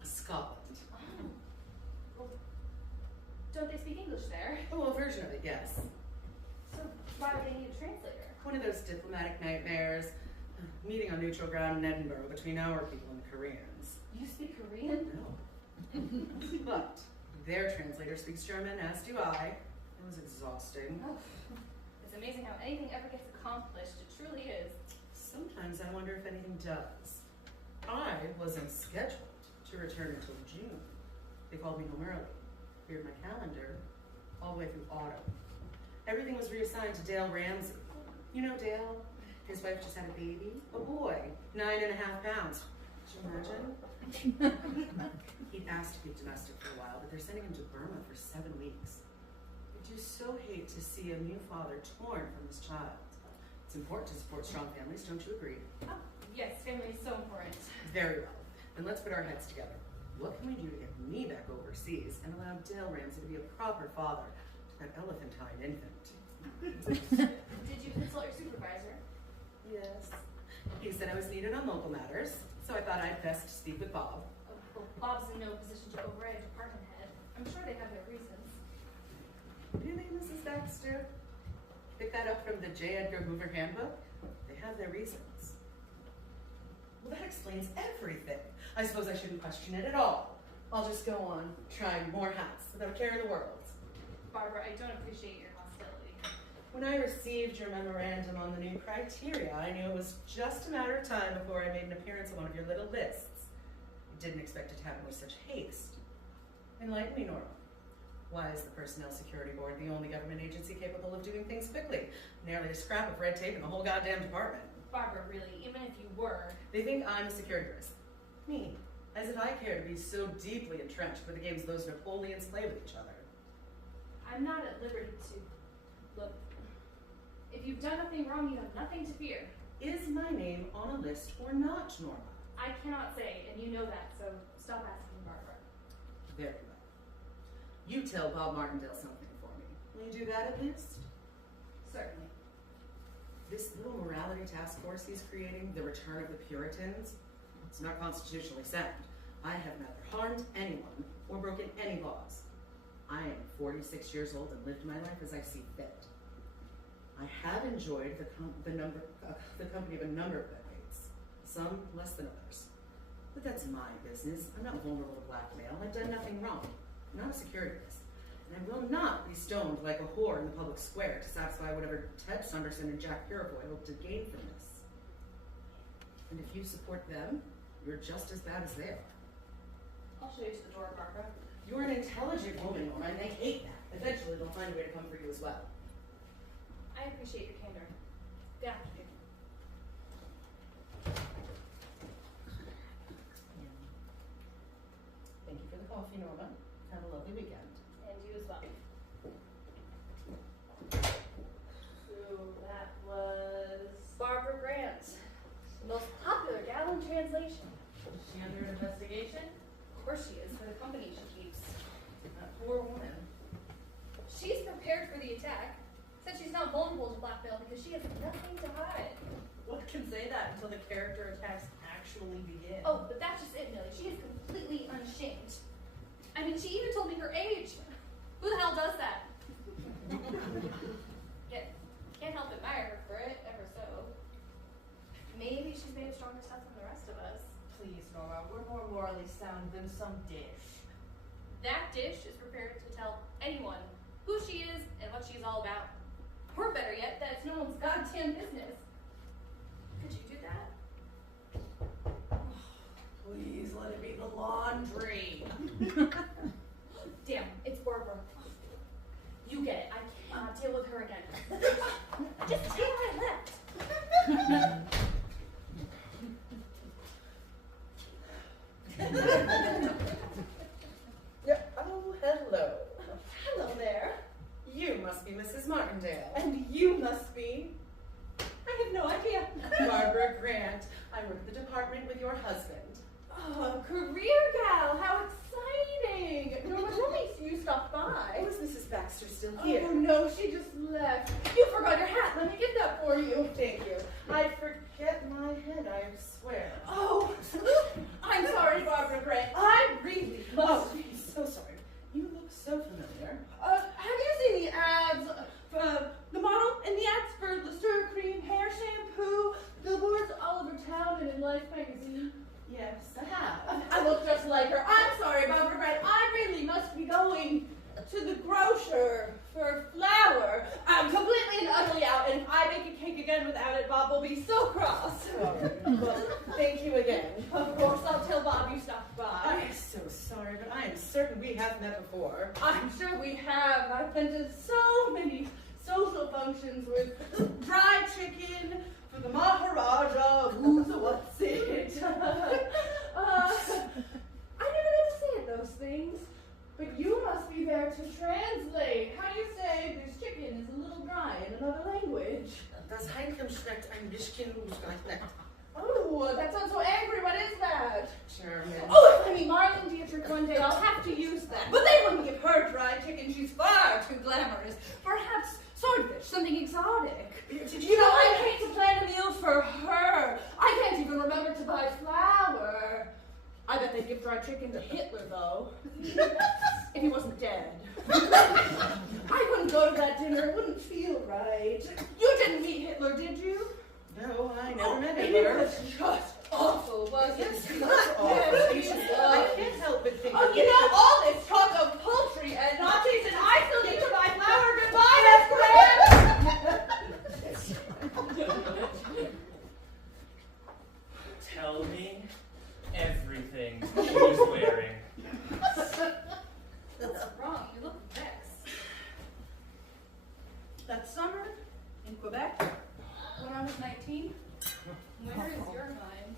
Scotland. Oh. Well, don't they speak English there? Oh, well, a version of it, yes. So why would they need a translator? One of those diplomatic nightmares. Meeting on neutral ground in Edinburgh between our people and the Koreans. You speak Korean? No. But their translator speaks German, as do I. It was exhausting. Oh, it's amazing how anything ever gets accomplished. It truly is. Sometimes I wonder if anything does. I wasn't scheduled to return until June. They called me home early. Cleared my calendar all the way through autumn. Everything was reassigned to Dale Ramsey. You know Dale? His wife just had a baby. A boy, 9.5 pounds. Could you imagine? He'd asked to be domestic for a while, but they're sending him to Burma for 7 weeks. I do so hate to see a new father torn from his child. It's important to support strong families, don't you agree? Oh, yes, family is so important. Very well. Then let's put our heads together. What can we do to get me back overseas and allow Dale Ramsey to be a proper father to that elephantine infant? Did you consult your supervisor? Yes. He said I was needed on local matters, so I thought I'd best speak with Bob. Oh, well, Bob's in no position to override a department head. I'm sure they have their reasons. Really, Mrs. Baxter? Pick that up from the J. Edgar Hoover handbook? They have their reasons. Well, that explains everything. I suppose I shouldn't question it at all. I'll just go on trying more hats without a care in the world. Barbara, I don't appreciate your hostility. When I received your memorandum on the new criteria, I knew it was just a matter of time before I made an appearance on one of your little lists. I didn't expect it to happen with such haste. Enlighten me, Norma. Why is the Personnel Security Board the only government agency capable of doing things quickly? Nearly a scrap of red tape in the whole goddamn department. Barbara, really, even if you were... They think I'm a security risk. Me. As if I care to be so deeply entrenched with the games those Napoleons play with each other. I'm not at liberty to... Look, if you've done nothing wrong, you have nothing to fear. Is my name on a list or not, Norma? I cannot say, and you know that, so stop asking, Barbara. Very well. You tell Bob Martindale something for me. Will you do that at least? Certainly. This little morality task force he's creating, the return of the Puritans, it's not constitutionally sound. I have neither harmed anyone or broken any laws. I am 46 years old and lived my life as I see fit. I have enjoyed the company of a number of bedmates, some less than others. But that's my business. I'm not vulnerable to blackmail. I've done nothing wrong. I'm not a security risk. And I will not be stoned like a whore in the public square to satisfy whatever Ted Sunderson and Jack Purefoy hope to gain from this. And if you support them, you're just as bad as they are. I'll show you to the door, Barbara. You're an intelligent woman, Norma, and they hate that. Eventually, they'll find a way to come for you as well. I appreciate your candor. Good afternoon. Thank you for the coffee, Norma. Have a lovely weekend. And you as well. So that was Barbara Grant, the most popular gal in translation. Is she under investigation? Of course she is, for the company she keeps. That poor woman. She's prepared for the attack. Said she's not vulnerable to blackmail because she has nothing to hide. One can say that until the character attacks actually begin. Oh, but that's just it, Millie. She is completely unashamed. I mean, she even told me her age. Who the hell does that? Yet, can't help admire her for it, ever so. Maybe she's made of stronger stuff than the rest of us. Please, Nora, we're more morally sound than some dish. That dish is prepared to tell anyone who she is and what she's all about. Or better yet, that it's no one's goddamn business. Could you do that? Please let it be the laundry. Damn, it's Barbara. You get it. I cannot deal with her again. Just tell her I left. Oh, hello. Hello there. You must be Mrs. Martindale. And you must be. I have no idea. department with your husband. Oh, career gal, how exciting! Norma, tell me you stopped by. Oh, is Mrs. Baxter still here? Oh, no, she just left. You forgot your hat. Let me get that for you. Thank you. I forget my head, I swear. Oh, I'm sorry, Barbara Gray. I really must be. So sorry. You look so familiar. Have you seen the ads, the model and the ads for Lister cream, hair shampoo, billboards all over town and in Life magazine? Yes, I have. I look just like her. I'm sorry, Barbara Gray. I really must be going to the grocer for flour. I'm completely and utterly out, and if I make a cake again without it, Bob will be so cross. Well, thank you again. Of course, I'll tell Bob you stopped by. I'm so sorry, but I am certain we have met before. I'm sure we have. I've been to so many social functions with fried chicken for the Maharaja, who's a what's it. I never get to say those things, but you must be there to translate. How do you say this chicken is a little dry in another language? Das Heinken schmeckt ein bisschen usgereicht. Oh, that sounds so angry. What is that? German. Oh, if I meet Marlene Dietrich one day, I'll have to use that. But they wouldn't give her dried chicken. She's far too glamorous. Perhaps swordfish, something exotic. You know, I hate to plan a meal for her. I can't even remember to buy flour. I bet they'd give dried chicken to Hitler, though. If he wasn't dead. I wouldn't go to that dinner. It wouldn't feel right. You didn't meet Hitler, did you? No, I never met It Hitler. was just awful, wasn't it? I can't help but think. Oh, you know, all this talk of poultry and Nazis, and I still need to buy flour. Goodbye, Miss Grant! Tell me everything she was wearing. What's wrong? You look vexed. That summer in Quebec, when I was 19, Where is your mind?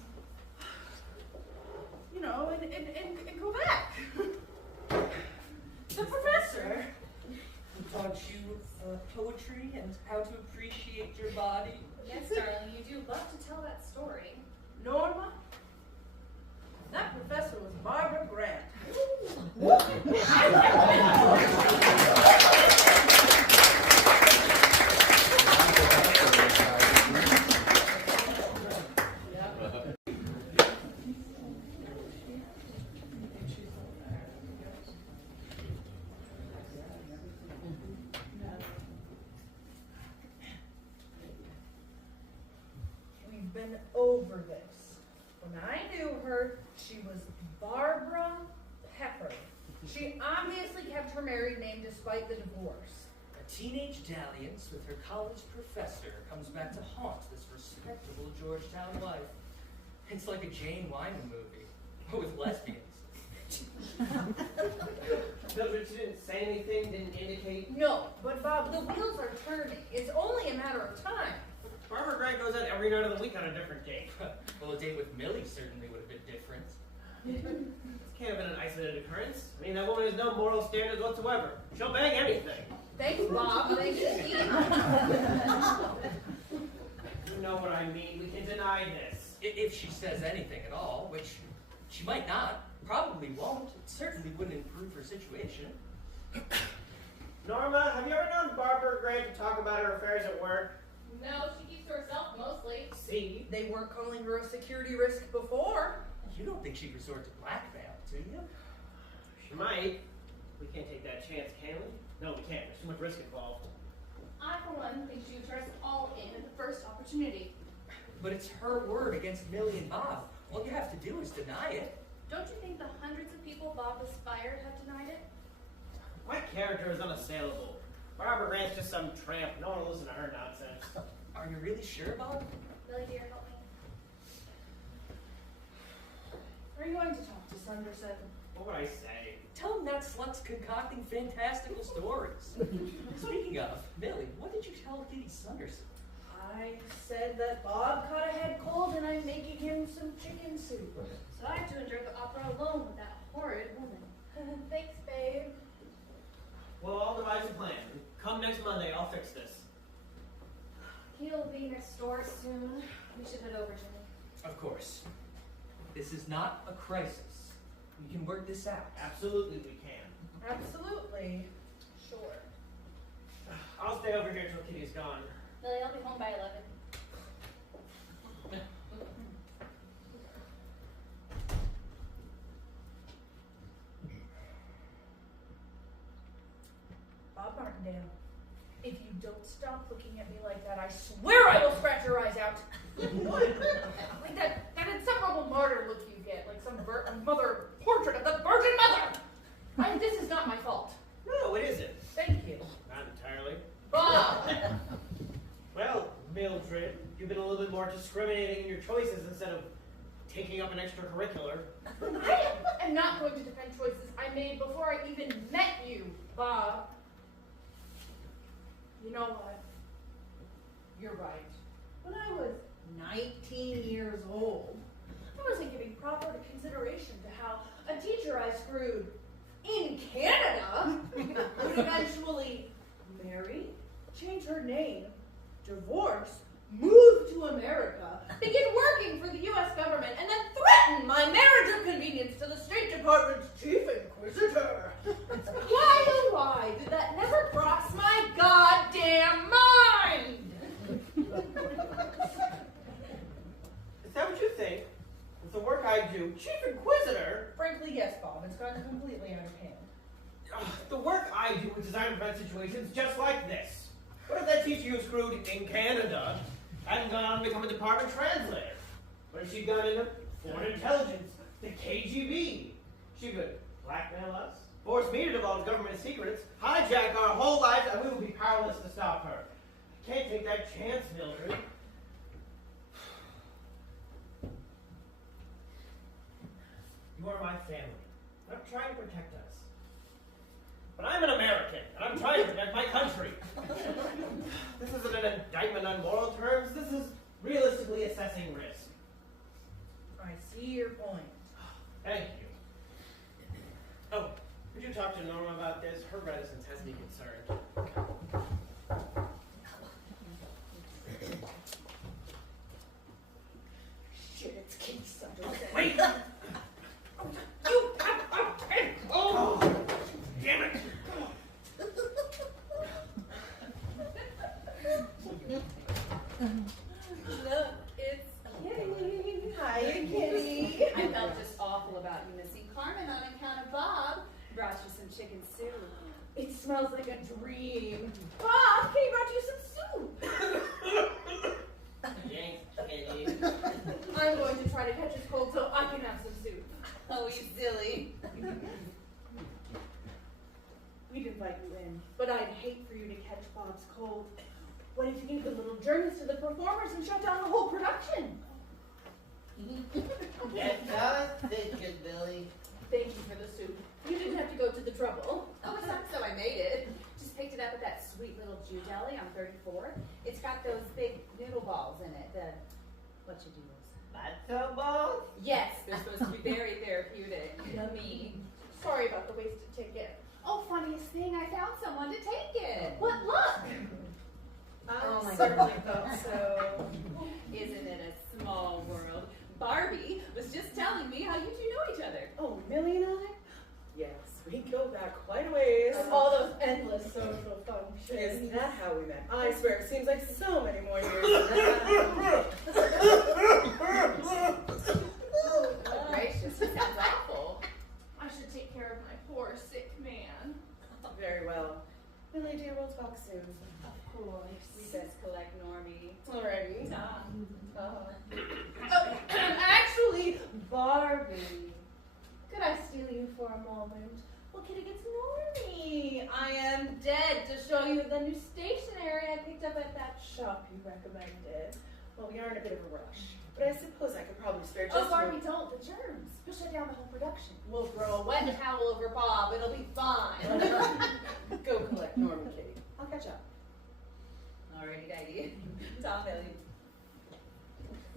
you know, in Quebec. The professor. Who taught you poetry and how to appreciate your body? Yes, darling, you do love to tell that story. Norma, that professor was Barbara Grant. We've been over this. When I knew her, she was Barbara Pepper. She obviously kept her married name despite the divorce. A teenage dalliance with her college professor comes back to haunt this respectable Georgetown life. It's like a Jane Wyman movie, but with lesbians. Mildred, she didn't say anything, didn't indicate. No, but Bob, the wheels are turning. It's only a matter of time. Barbara Grant goes out every night of the week on a different date. Well, a date with Millie certainly would have been different. This can't have been an isolated occurrence. I mean, that woman has no moral standards whatsoever. She'll bang anything. Thanks, Bob. Thanks, Steve. You know what I mean. We can deny this. If she says anything at all, which she might not, probably won't, it certainly wouldn't improve her situation. Norma, have you ever known Barbara Grant to talk about her affairs at work? No, she keeps to herself mostly. See? They weren't calling her a security risk before. You don't think she'd resort to blackmail, do you? She might. We can't take that chance, can we? No, we can't. There's too much risk involved. I, for one, think she would turn us all in at the first opportunity. But it's her word against Millie and Bob. All you have to do is deny it. Don't you think the hundreds of people Bob has fired have denied it? My character is unassailable. Barbara Grant's just some tramp. No one will listen to her nonsense. Are you really sure, Bob? Millie, dear, help me. Are you going to talk to Sanderson? What would I say? Tell him that slut's concocting fantastical stories. Speaking of, Millie, what did you tell Kitty Sanderson? I said that Bob caught a head cold and I'm making him some chicken soup. So I have to endure the opera alone with that horrid woman. Thanks, babe. Well, I'll devise a plan. Come next Monday, I'll fix this. He'll be next door soon. We should head over, Jimmy. Of course. This is not a crisis. We can work this out. Absolutely we can. Absolutely. Sure. I'll stay over here till Kitty's gone. Lily, I'll be home by 11. Bob Martindale, if you don't stop looking at me like that, I swear I will scratch your eyes out. Like that inseparable martyr look you get, like some mother portrait of the Virgin Mother. This is not my fault. No, it isn't. Thank you. Not entirely. Bob! Well, Mildred, you've been a little bit more discriminating in your choices instead of taking up an extracurricular. I am not going to defend choices I made before I even met you, Bob. You know what? You're right. When I was 19 years old, I wasn't giving proper consideration to how a teacher I screwed in Canada would eventually marry, change her name, divorce, move to America, begin working for the U.S. government, and then threaten my marriage of convenience to the State Department's chief inquisitor. Why, oh why, did that never cross my goddamn mind? Is that what you think? With the work I do, chief inquisitor? Frankly, yes, Bob. It's gotten completely out of hand. The work I do is designed to prevent situations just like this. What if that teacher you screwed in Canada hadn't gone on to become a department translator? What if she'd gone into foreign intelligence, the KGB? She could blackmail us, force me to divulge government secrets, hijack our whole lives, and we would be powerless to stop her. I can't take that chance, Mildred. You are my family. I'm trying to protect us. But I'm an American, and I'm trying to protect my country. This isn't an indictment on moral terms. This is realistically assessing risk. I see your point. Thank you. Oh, could you talk to Norma about this? Her reticence has me concerned. Shit, it's Kate Sunderland. Wait! Oh, damn it! Look, it's Kitty. Hiya, Kitty. I felt just awful about you missing Carmen on account of Bob. Brought you some chicken soup. It smells like a dream. Bob, Kitty brought you some soup. Thanks, Kitty. I'm going to try to catch his cold so I can have some soup. Oh, you silly. We'd invite you in, but I'd hate for you to catch Bob's cold. What if you gave the little journeys to the performers and shut down the whole production? That does fit good, Billy. Thank you for the soup. You didn't have to go to the trouble. Oh, it's not so I made it. Just picked it up at that sweet little Jew deli on 34th. It's got those big noodle balls in it. What you do? Matzo balls? Yes, they're supposed to be very therapeutic. Yummy. Sorry about the wasted ticket. Oh, funniest thing, I found someone to take it. What luck! Oh my certainly God. thought so. Isn't it a small world? Barbie was just telling me how you two know each other. Oh, Millie and I? Yes, we go back quite a ways. All those endless social functions. Isn't that how we met? I swear, it seems like so many more years than that. Oh, gracious, he sounds awful. I should take care of my poor sick man. Very well. Millie, dear, we'll talk soon. Of course. We best collect Normie. Alrighty. Actually, Barbie. Could I steal you for a moment? Well, Kitty gets Normie. I am dead to show you the new stationery I picked up at that shop you recommended. Well, we are in a bit of a rush, but I suppose I could probably spare just Oh, Barbie, don't. The germs. You'll shut down the whole production. We'll throw a wet towel over Bob. It'll be fine. Go collect Norman, Kitty. I'll catch up. Alrighty, Daddy. Tom, Billy.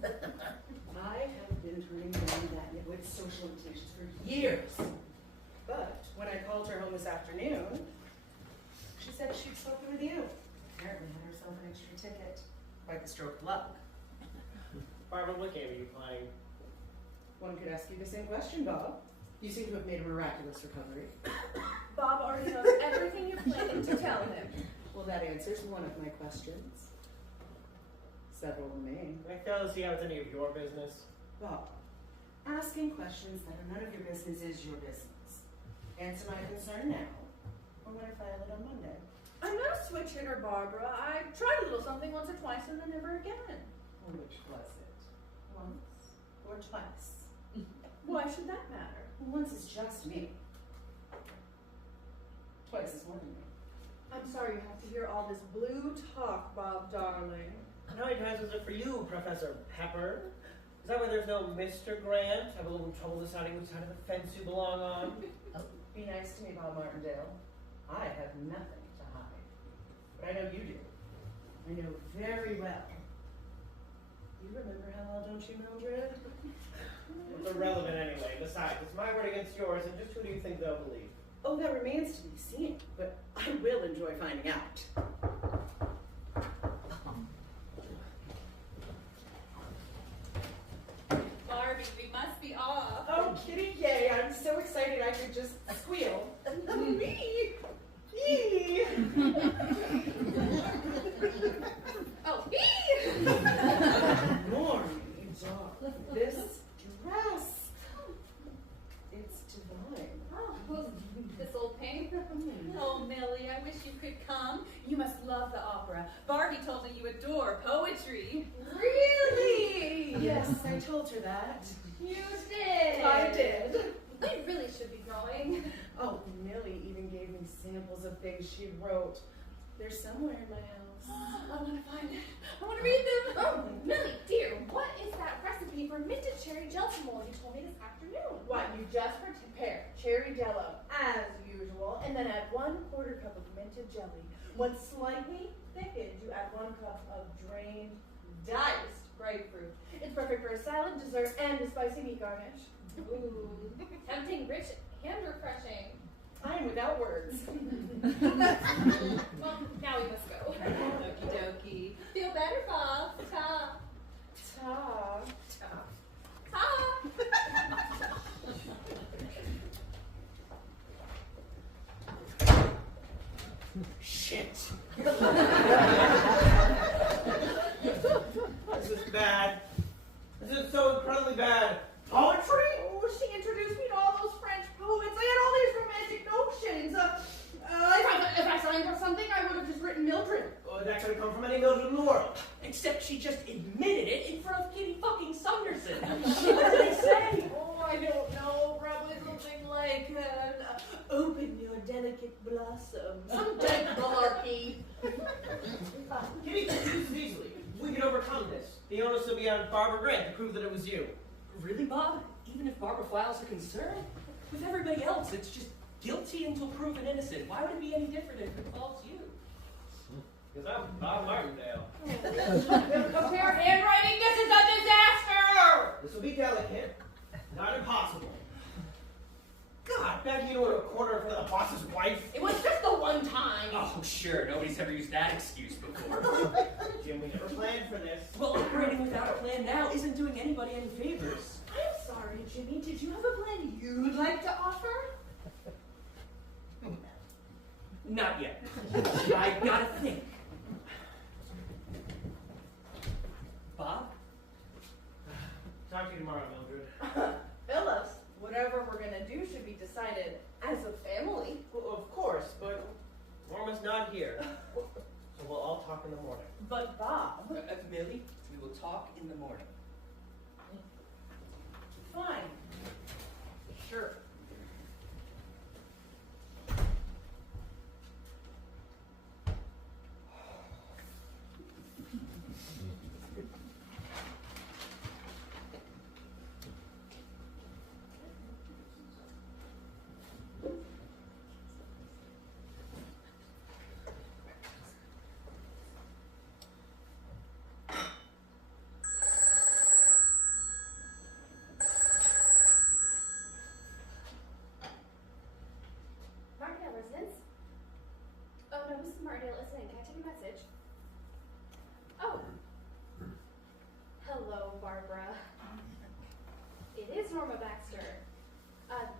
I have been turning down that nitwit social invitations for years. But when I called her home this afternoon, she said she'd spoken with you. Apparently had herself an extra ticket. Quite the stroke of luck. Barbara, what game are you playing? One could ask you the same question, Bob. You seem to have made a miraculous recovery. Bob already knows everything you're planning to tell him. Well, that answers one of my questions. Several remain. Can I fail to see how it's any of your business? Bob, asking questions that are none of your business is your business. Answer my concern now, or when I file it on Monday. I'm not a switch hitter, Barbara. I tried a little something once or twice and then never again. Which was it? Once or twice? Why should that matter? Once is just me. Twice is more than me. I'm sorry you have to hear all this blue talk, Bob, darling. How many times was it for you, Professor Pepper? Is that why there's no Mr. Grant? Have a little trouble deciding which side of the fence you belong on? Be nice to me, Bob Martindale. I have nothing to hide. But I know you do. I know very well. You remember how well, don't you, Mildred? It's irrelevant anyway. Besides, it's my word against yours, and just who do you think they'll believe? Oh, that remains to be seen, but I will enjoy finding out. Barbie, we must be off. Oh, kitty, yay. I'm so excited I could just squeal. Me! Yee! Oh, Normie, darling, this dress. It's divine. oh, this old painting. Oh, Millie, I wish you could come. You must love the opera. Barbie told me you adore poetry. Really? Yes, I told her that. You did. I did. We really should be going. Oh, Millie even gave me samples of things she wrote. They're somewhere in my house. I want to find it. I want to read them. Oh, Millie, dear, what is that recipe for minted cherry gelatin you told me this afternoon? What, you just prepare cherry jello, as usual, and then add 1/4 cup of minted jelly. When slightly thickened, you add 1 cup of drained, diced grapefruit. It's perfect for a salad, dessert, and a spicy meat garnish. Ooh, tempting, rich, and refreshing. I am without words. Well, now we must go. Okie dokie. Feel better, Bob. Ta. Ta. Ta. Shit! This is bad. This is so incredibly bad. Poetry? Oh, she introduced me to all those French poets. I had all these romantic notions. If I signed for something, I would have just written Mildred. Oh, that could have come from any Mildred in the world. Except she just admitted it in front of Kitty fucking Sunderson. What did they say? Oh, I don't know. Probably something like, open your delicate blossom. Some dead malarkey. Kitty can choose easily. We can overcome this. The onus will be on Barbara Grant to prove that it was you. Really, Bob? Even if Barbara files a concern? With everybody else, it's just guilty until proven innocent. Why would it be any different if it involves you? Because I'm Bob Martindale. Compare handwriting. This is a disaster. This will be delicate, not impossible. God, begging you in a corner for the boss's wife. It was just the one time. Oh, sure. Nobody's ever used that excuse before. Jim, we never planned for this. Well, operating without a plan now isn't doing anybody any favors. I'm sorry, Jimmy. Did you have a plan you'd like to offer? Not yet. I gotta think. Bob? Talk to you tomorrow, Mildred. Phyllis, whatever we're gonna do should be decided as a family. Well, of course, but Norma's not here. So we'll all talk in the morning. But Bob. Millie, we will talk in the morning. Fine. Sure. Norma Baxter.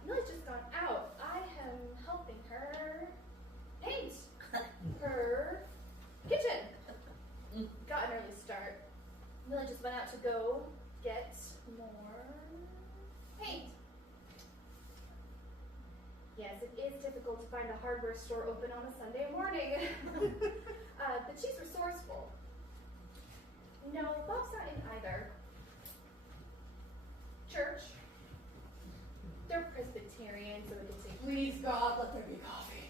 Millie's just gone out. I am helping her paint her kitchen. Got an early start. Millie just went out to go get more paint. Yes, it is difficult to find a hardware store open on a Sunday morning. But she's resourceful. No, Bob's not in either. Church. They're Presbyterian, so we can say, Please, God, let there be coffee.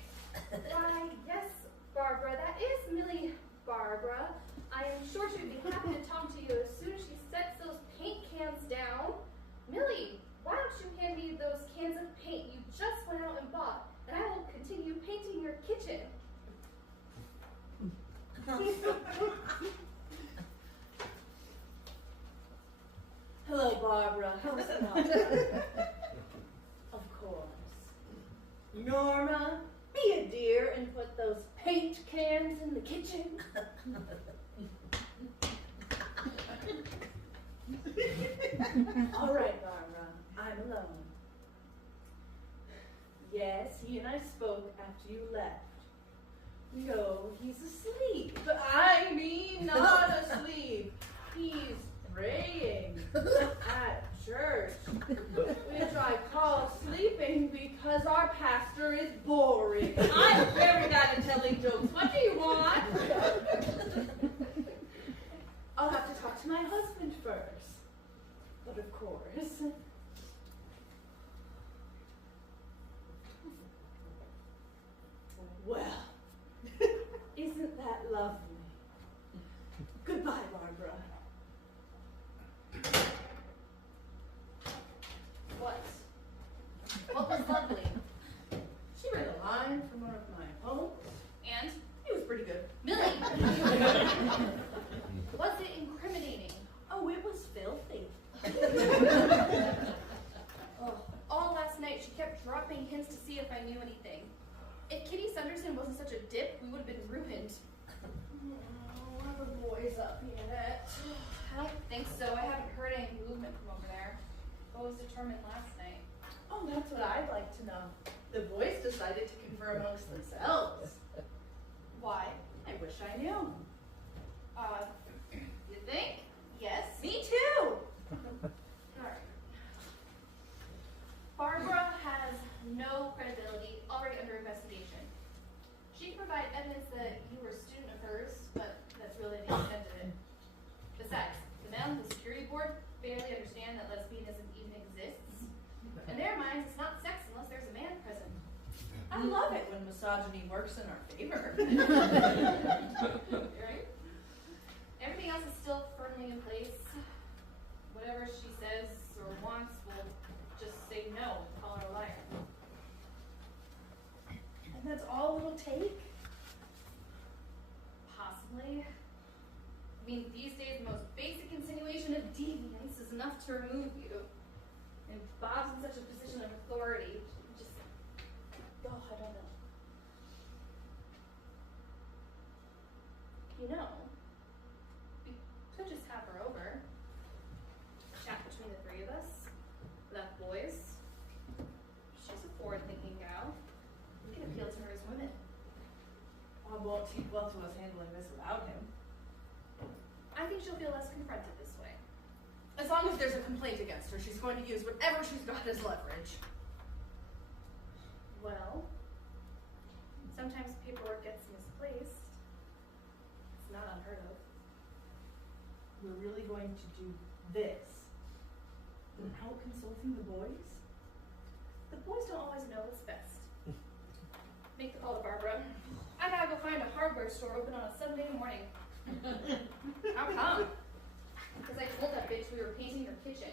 why, yes, Barbara, that is Millie Barbara. I am sure she would be happy to talk to you as soon as she sets those paint cans down. Millie, why don't you hand me those cans of paint you just went out and bought, and I will continue painting your kitchen. Hello, Barbara. How's it going? Of course. Norma, be a dear and put those paint cans in the kitchen. All right, Barbara, I'm alone. Yes, he and I spoke after you left. No, he's asleep. But I mean not asleep. He's praying at church, which I call sleeping because our pastor is boring. I'm very bad at telling jokes. What do you want? I'll have to talk to my husband first. But of course. Well, isn't that lovely? Goodbye, Barbara. What? What was lovely? She read a line from one of my poems. And? It was pretty good. Millie! Was it incriminating? Oh, it was filthy. Oh, all last night she kept dropping hints to see if I knew anything. If Kitty Sunderson wasn't such a dip, we would have been ruined. Oh, are the boys up yet? I don't think so. I haven't heard any movement from over there. What was determined last night? Oh, that's what I'd like to know. The boys decided to confer amongst themselves. Why? I wish I knew. You think? Yes. Me too! Alright. Barbara has no credibility, already under investigation. She can provide evidence that you were a student of hers, but that's really the extent of it. Besides, the men on the security board barely understand that lesbianism even exists. In their minds, it's not sex unless there's a man present. I love it when misogyny works in our favor. Right? Everything else is still firmly in place. Whatever she says or wants, we'll just say no and call her a liar. And that's all it'll take? Possibly. I mean, these days, the most basic insinuation of deviance is enough to remove you. And Bob's in such a position of authority. Just, oh, I don't know. You know, we could just have her over. Chat between the three of us. Without boys. She's a forward-thinking gal. We can appeal to her as women. I won't take well to us handling this without him. I think she'll feel less confronted this way. As long as there's a complaint against her, she's going to use whatever she's got as leverage. Well, sometimes paperwork gets misplaced. It's not unheard of. We're really going to do this without consulting the boys? The boys don't always know what's best. Make the call to Barbara. I gotta go find a hardware store open on a Sunday morning. How come? Because I told that bitch we were painting her kitchen.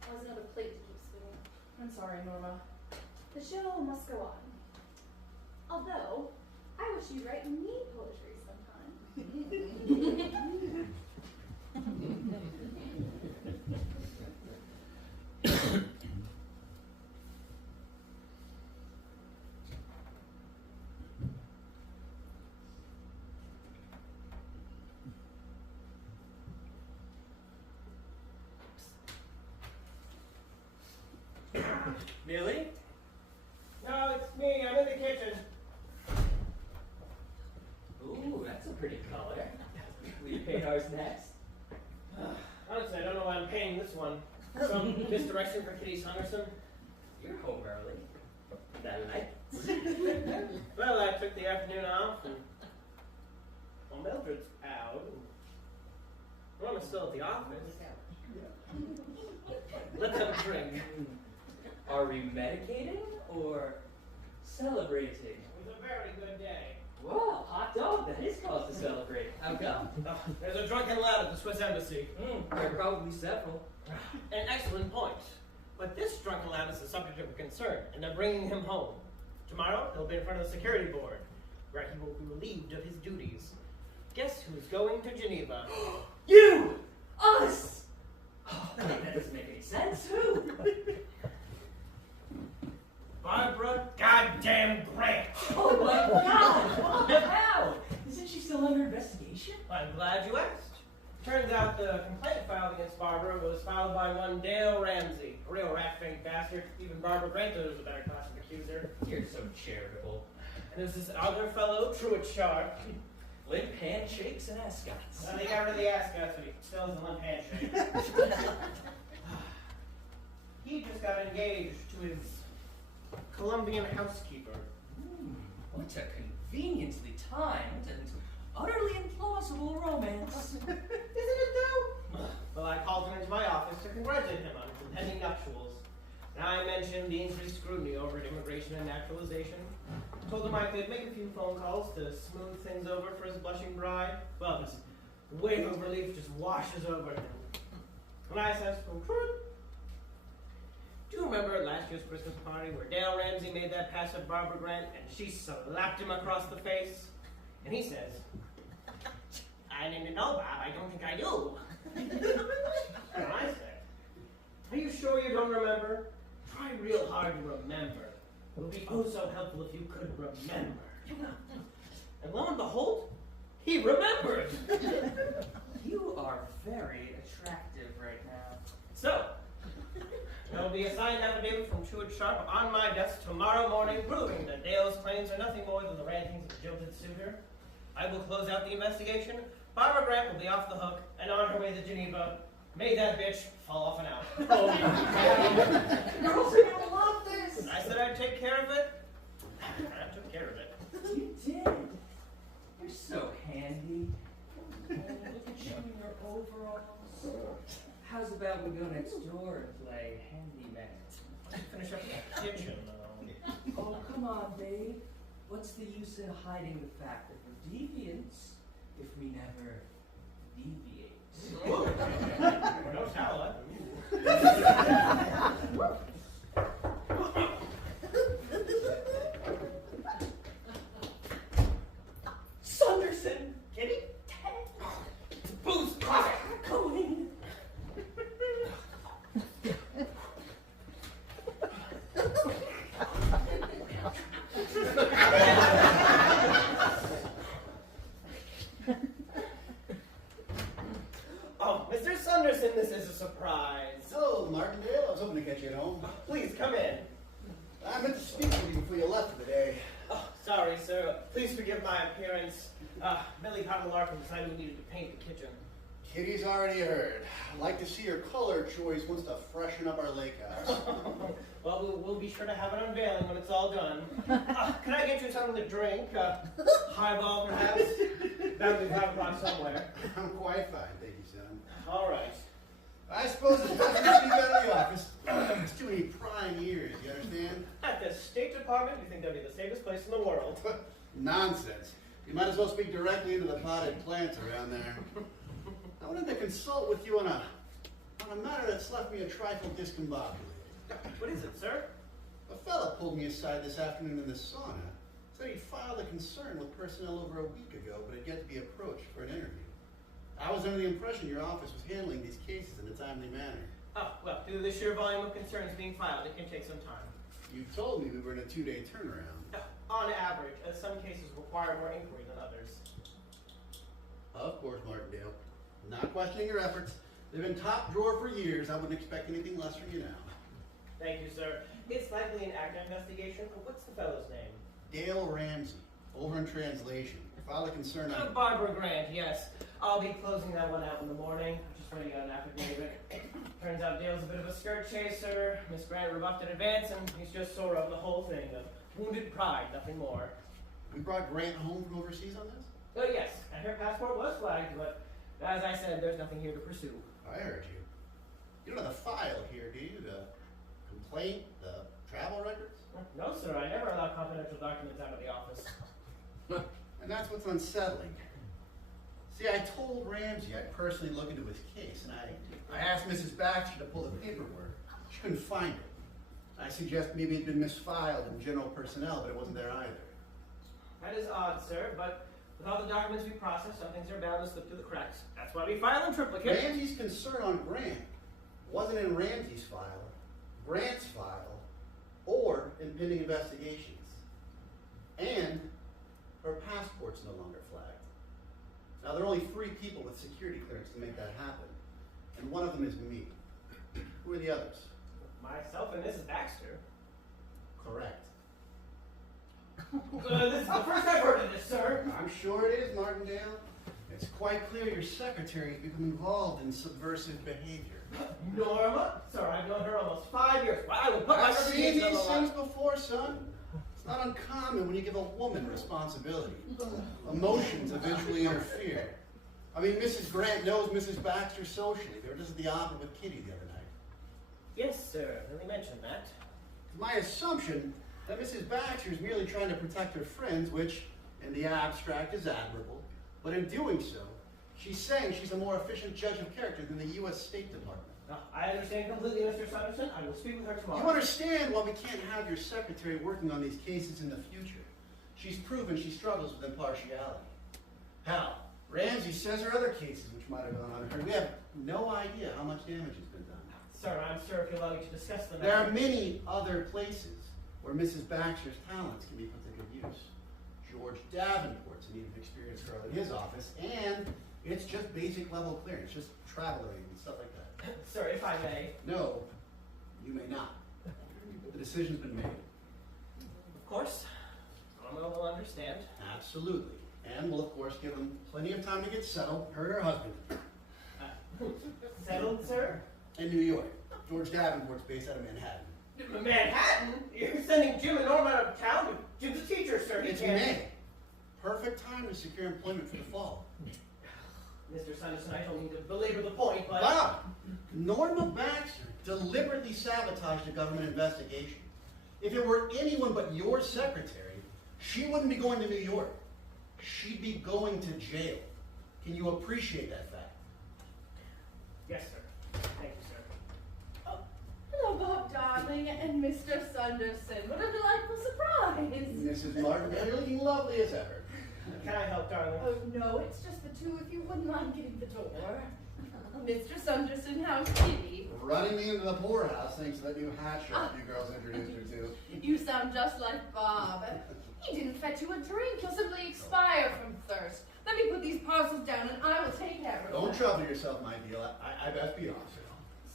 That was another plate to keep spinning. I'm sorry, Norma. The show must go on. Although, I wish you'd write me poetry sometime. Millie? No, it's me. I'm in the kitchen. Ooh, that's a pretty color. Will you paint ours next? Honestly, I don't know why I'm painting this one. Some misdirection for Kitty Sanderson. You're home early. That night. Well, I took the afternoon off, and well, Mildred's out. Norma's still at the office. Let's have a drink. Are we medicating or celebrating? It was a very good day. Well, hot dog, that is cause to celebrate. How come? There's a drunken lad at the Swiss Embassy. There are probably several. An excellent point. But this drunken lad is the subject of a concern, and they're bringing him home. Tomorrow, he'll be in front of the security board, where he will be relieved of his duties. Guess who's going to Geneva? You! Us! Oh, wait, that doesn't make any sense. Who? Barbara goddamn Grant! Oh my God! How? Isn't she still under investigation? I'm glad you asked. Turns out the complaint filed against Barbara was filed by one Dale Ramsey, a real rat-faced bastard. Even Barbara Grant was a better class of accuser. You're so charitable. And there's this other fellow, Truett Sharp. Limp handshakes and ascots. Well, they got rid of the ascots, but he still has a limp handshake. He just got engaged to his Colombian housekeeper. What a conveniently timed and utterly implausible romance. Isn't it though? Well, I called him into my office to congratulate him on his impending nuptials. Now I mentioned the increased scrutiny over immigration and naturalization. Told him I could make a few phone calls to smooth things over for his blushing bride. Well, this wave of relief just washes over him. When I said, do you remember last year's Christmas party where Dale Ramsey made that pass at Barbara Grant and she slapped him across the face? And he says, I didn't know, Bob. I don't think I do. And I said, are you sure you don't remember? Try real hard to remember. It would be oh so helpful if you could remember. And lo and behold, he remembered. You are very attractive right now. So, there will be a signed affidavit from Truett Sharp on my desk tomorrow morning proving that Dale's claims are nothing more than the rantings of a jilted suitor. I will close out the investigation. Barbara Grant will be off the hook and on her way to Geneva. May that bitch fall off and out. Girls are gonna love this! I said I'd take care of it. I took care of it. You did. You're so handy. Oh, look at you in your overalls. How's about we go next door and play handyman? Finish up the kitchen, though. Oh, come on, babe. What's the use in hiding the fact that we're deviants if we never deviate? No talent. Sanderson! Kitty? Booze going! Oh, Mr. Sanderson, this is a surprise. Hello, Martindale. I was hoping to catch you at home. Please come in. I meant to speak with you before you left for the day. Oh, sorry, sir. Please forgive my appearance. Millie Larkin decided we needed to paint the kitchen. Kitty's already heard. I'd like to see your color choice once to freshen up our lake house. Well, we'll be sure to have an unveiling when it's all done. Can I get you something to drink? Highball, perhaps? That'll be 5 o'clock somewhere. I'm quite fine, thank you, son. All right. I suppose it's better to speak out of the office. It's too many prying ears, you understand? At the State Department, you think that'd be the safest place in the world. Nonsense. You might as well speak directly into the potted plants around there. I wanted to consult with you on a matter that's left me a trifle discombobulated. What is it, sir? A fella pulled me aside this afternoon in the sauna. Said he'd filed a concern with personnel over a week ago, but had yet to be approached for an interview. I was under the impression your office was handling these cases in a timely manner. Oh, well, due to the sheer volume of concerns being filed, it can take some time. You told me we were in a 2-day turnaround. On average, as some cases require more inquiry than others. Of course, Martindale. Not questioning your efforts. They've been top drawer for years. I wouldn't expect anything less from you now. Thank you, sir. an active investigation. What's the fellow's name? Dale Ramsey. Over in translation. Filed a concern on... Barbara Grant, yes. I'll be closing that one out in the morning. I'm just writing out an affidavit. Turns out Dale's a bit of a skirt chaser. Miss Grant rebuffed in advance, and he's just sore of the whole thing. A wounded pride, nothing more. We brought Grant home from overseas on this? Oh, yes, and her passport was flagged, but as I said, there's nothing here to pursue. I heard you. You don't have the file here, do you? The complaint, the travel records? No, sir, I never allow confidential documents out of the office. And that's what's unsettling. See, I told Ramsey I'd personally look into his case, and I asked Mrs. Baxter to pull the paperwork. She couldn't find it. I suggest maybe it'd been misfiled in general personnel, but it wasn't there either. That is odd, sir, but with all the documents we process, some things are bound to slip through the cracks. That's why we file in triplicate. Ramsey's concern on Grant wasn't in Ramsey's file, Grant's file, or in pending investigations. And her passport's no longer flagged. Now, there are only 3 people with security clearance to make that happen, and one of them is me. Who are the others? Myself and Mrs. Baxter. Correct. This is the first I've heard of this, sir. I'm sure it is, Martindale. It's quite clear your secretary has become involved in subversive behavior. Norma? Sir, I've known her almost 5 years. Well, I will put my I've seen reputation on these the line. things before, son. It's not uncommon when you give a woman responsibility. Emotions eventually interfere. I mean, Mrs. Grant knows Mrs. Baxter socially. They were just at the opera with Kitty the other night. Yes, sir. Lily mentioned that. It's my assumption that Mrs. Baxter is merely trying to protect her friends, which, in the abstract, is admirable. But in doing so, she's saying she's a more efficient judge of character than the U.S. State Department. I understand completely, Mr. Sanderson. I will speak with her tomorrow. You understand why we can't have your secretary working on these cases in the future. She's proven she struggles with impartiality. Hell, Ramsey says her other cases, which might have gone unheard. We have no idea how much damage has been done. Sir, I'm sure if you allow me to discuss them. There are many other places where Mrs. Baxter's talents can be put to good use. George Davenport's a native experienced girl in his office, and it's just basic level clearance, just travel and stuff like that. Sir, if I may. No, you may not. The decision's been made. Of course. Norma will understand. Absolutely. And we'll, of course, give them plenty of time to get settled, her and her husband. Settled, sir? In New York. George Davenport's based out of Manhattan. Manhattan? You're sending Jim and Norma out of town? Jim's a teacher, sir. It's May. Perfect time to secure employment for the fall. Mr. Sanderson, I don't mean to belabor the point, but... Bob, Norma Baxter deliberately sabotaged a government investigation. If it were anyone but your secretary, she wouldn't be going to New York. She'd be going to jail. Can you appreciate that fact? Yes, sir. Thank you, sir. Oh, hello, Bob, darling, and Mr. Sanderson. What a delightful surprise. Mrs. Martin, you're looking lovely as ever. Can I help, darling? Oh, no, it's just the two if you wouldn't mind getting the door. Mr. Sanderson, how's Kitty? Running me into the poorhouse thanks to that new hat shop you girls introduced her to. You sound just like Bob. He didn't fetch you a drink. You'll simply expire from thirst. Let me put these parcels down and I will take care of them. Don't trouble yourself, my deal. I best be off.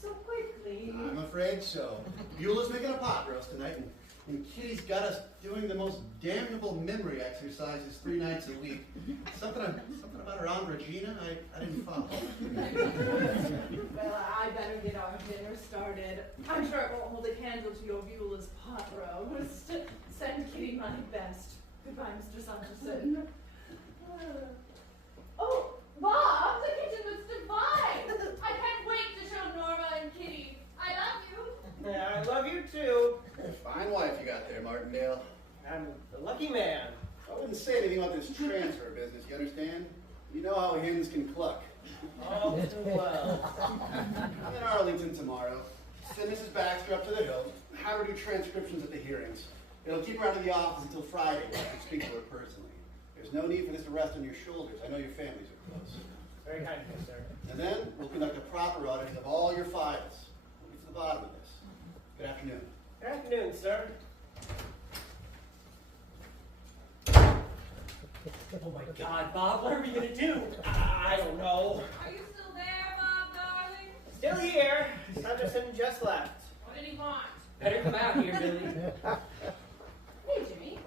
So quickly. I'm afraid so. Beulah's making a pot roast tonight, and Kitty's got us doing the most damnable memory exercises 3 nights a week. Something about her Aunt Regina? I didn't follow. Well, I better get our dinner started. I'm sure it won't hold a candle to your Beulah's pot roast. Send Kitty my best. Goodbye, Mr. Sanderson. Oh, Bob, the kitchen looks divine. I can't wait to show Norma and Kitty. I love you. Yeah, I love you, too. Fine wife you got there, Martindale. I'm the lucky man. I wouldn't say anything about this transfer business, you understand? You know how hens can cluck. All too well. I'm in Arlington tomorrow. Send Mrs. Baxter up to the Hill. Have her do transcriptions at the hearings. It'll keep her out of the office until Friday when I can speak to her personally. There's no need for this to rest on your shoulders. I know your families are close. Very kind of you, sir. And then we'll conduct a proper audit of all your files. We'll get to the bottom of this. Good afternoon. Good afternoon, sir. Oh my God, Bob, what are we gonna do? I don't know. Are you still there, Bob, darling? Still here. Sanderson just left. What did he want? Better come out here, Billy. Hey, Jimmy.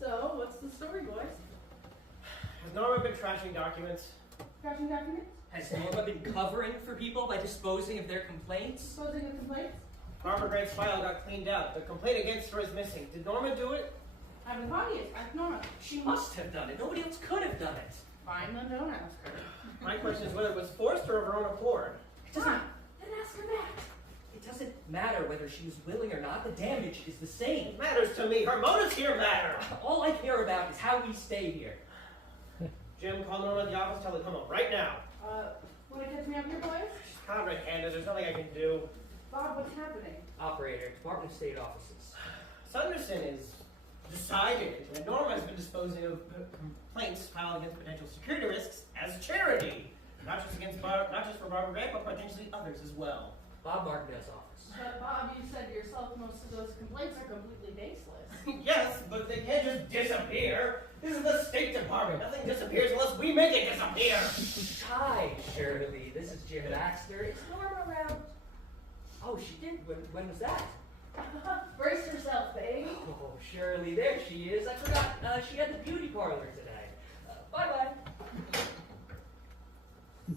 So, what's the story, boys? Has Norma been trashing documents? Trashing documents? Has Norma been covering for people by disposing of their complaints? Disposing of complaints? Barbara Grant's file got cleaned out. The complaint against her is missing. Did Norma do it? I haven't caught you. Ask Norma. She must have done it. Nobody else could have done it. Fine, then don't ask her. My question is whether it was forced or of her own accord. It doesn't, Then ask her that. it doesn't matter whether she was willing or not. The damage is the same. It matters to me. Her motives here matter. All I care about is how we stay here. Jim, call Norma at the office. Tell her to come up right now. Want to catch me up here, boys? She's kind of red-handed. There's nothing I can do. Bob, what's happening? Operator, Department of State offices. Sanderson is decided that Norma has been disposing of complaints filed against potential security risks as charity. Not just for Barbara Grant, but potentially others as well. Bob Martindale's office. But Bob, you said yourself most of those complaints are completely baseless. Yes, but they can't just disappear. This is the State Department. Nothing disappears unless we make it disappear. Hi, Shirley. This is Jim Baxter. Is Norma around? Oh, she did. When was that? Brace yourself, babe. Oh, Shirley, there she is. I forgot she had the beauty parlor today. Bye-bye.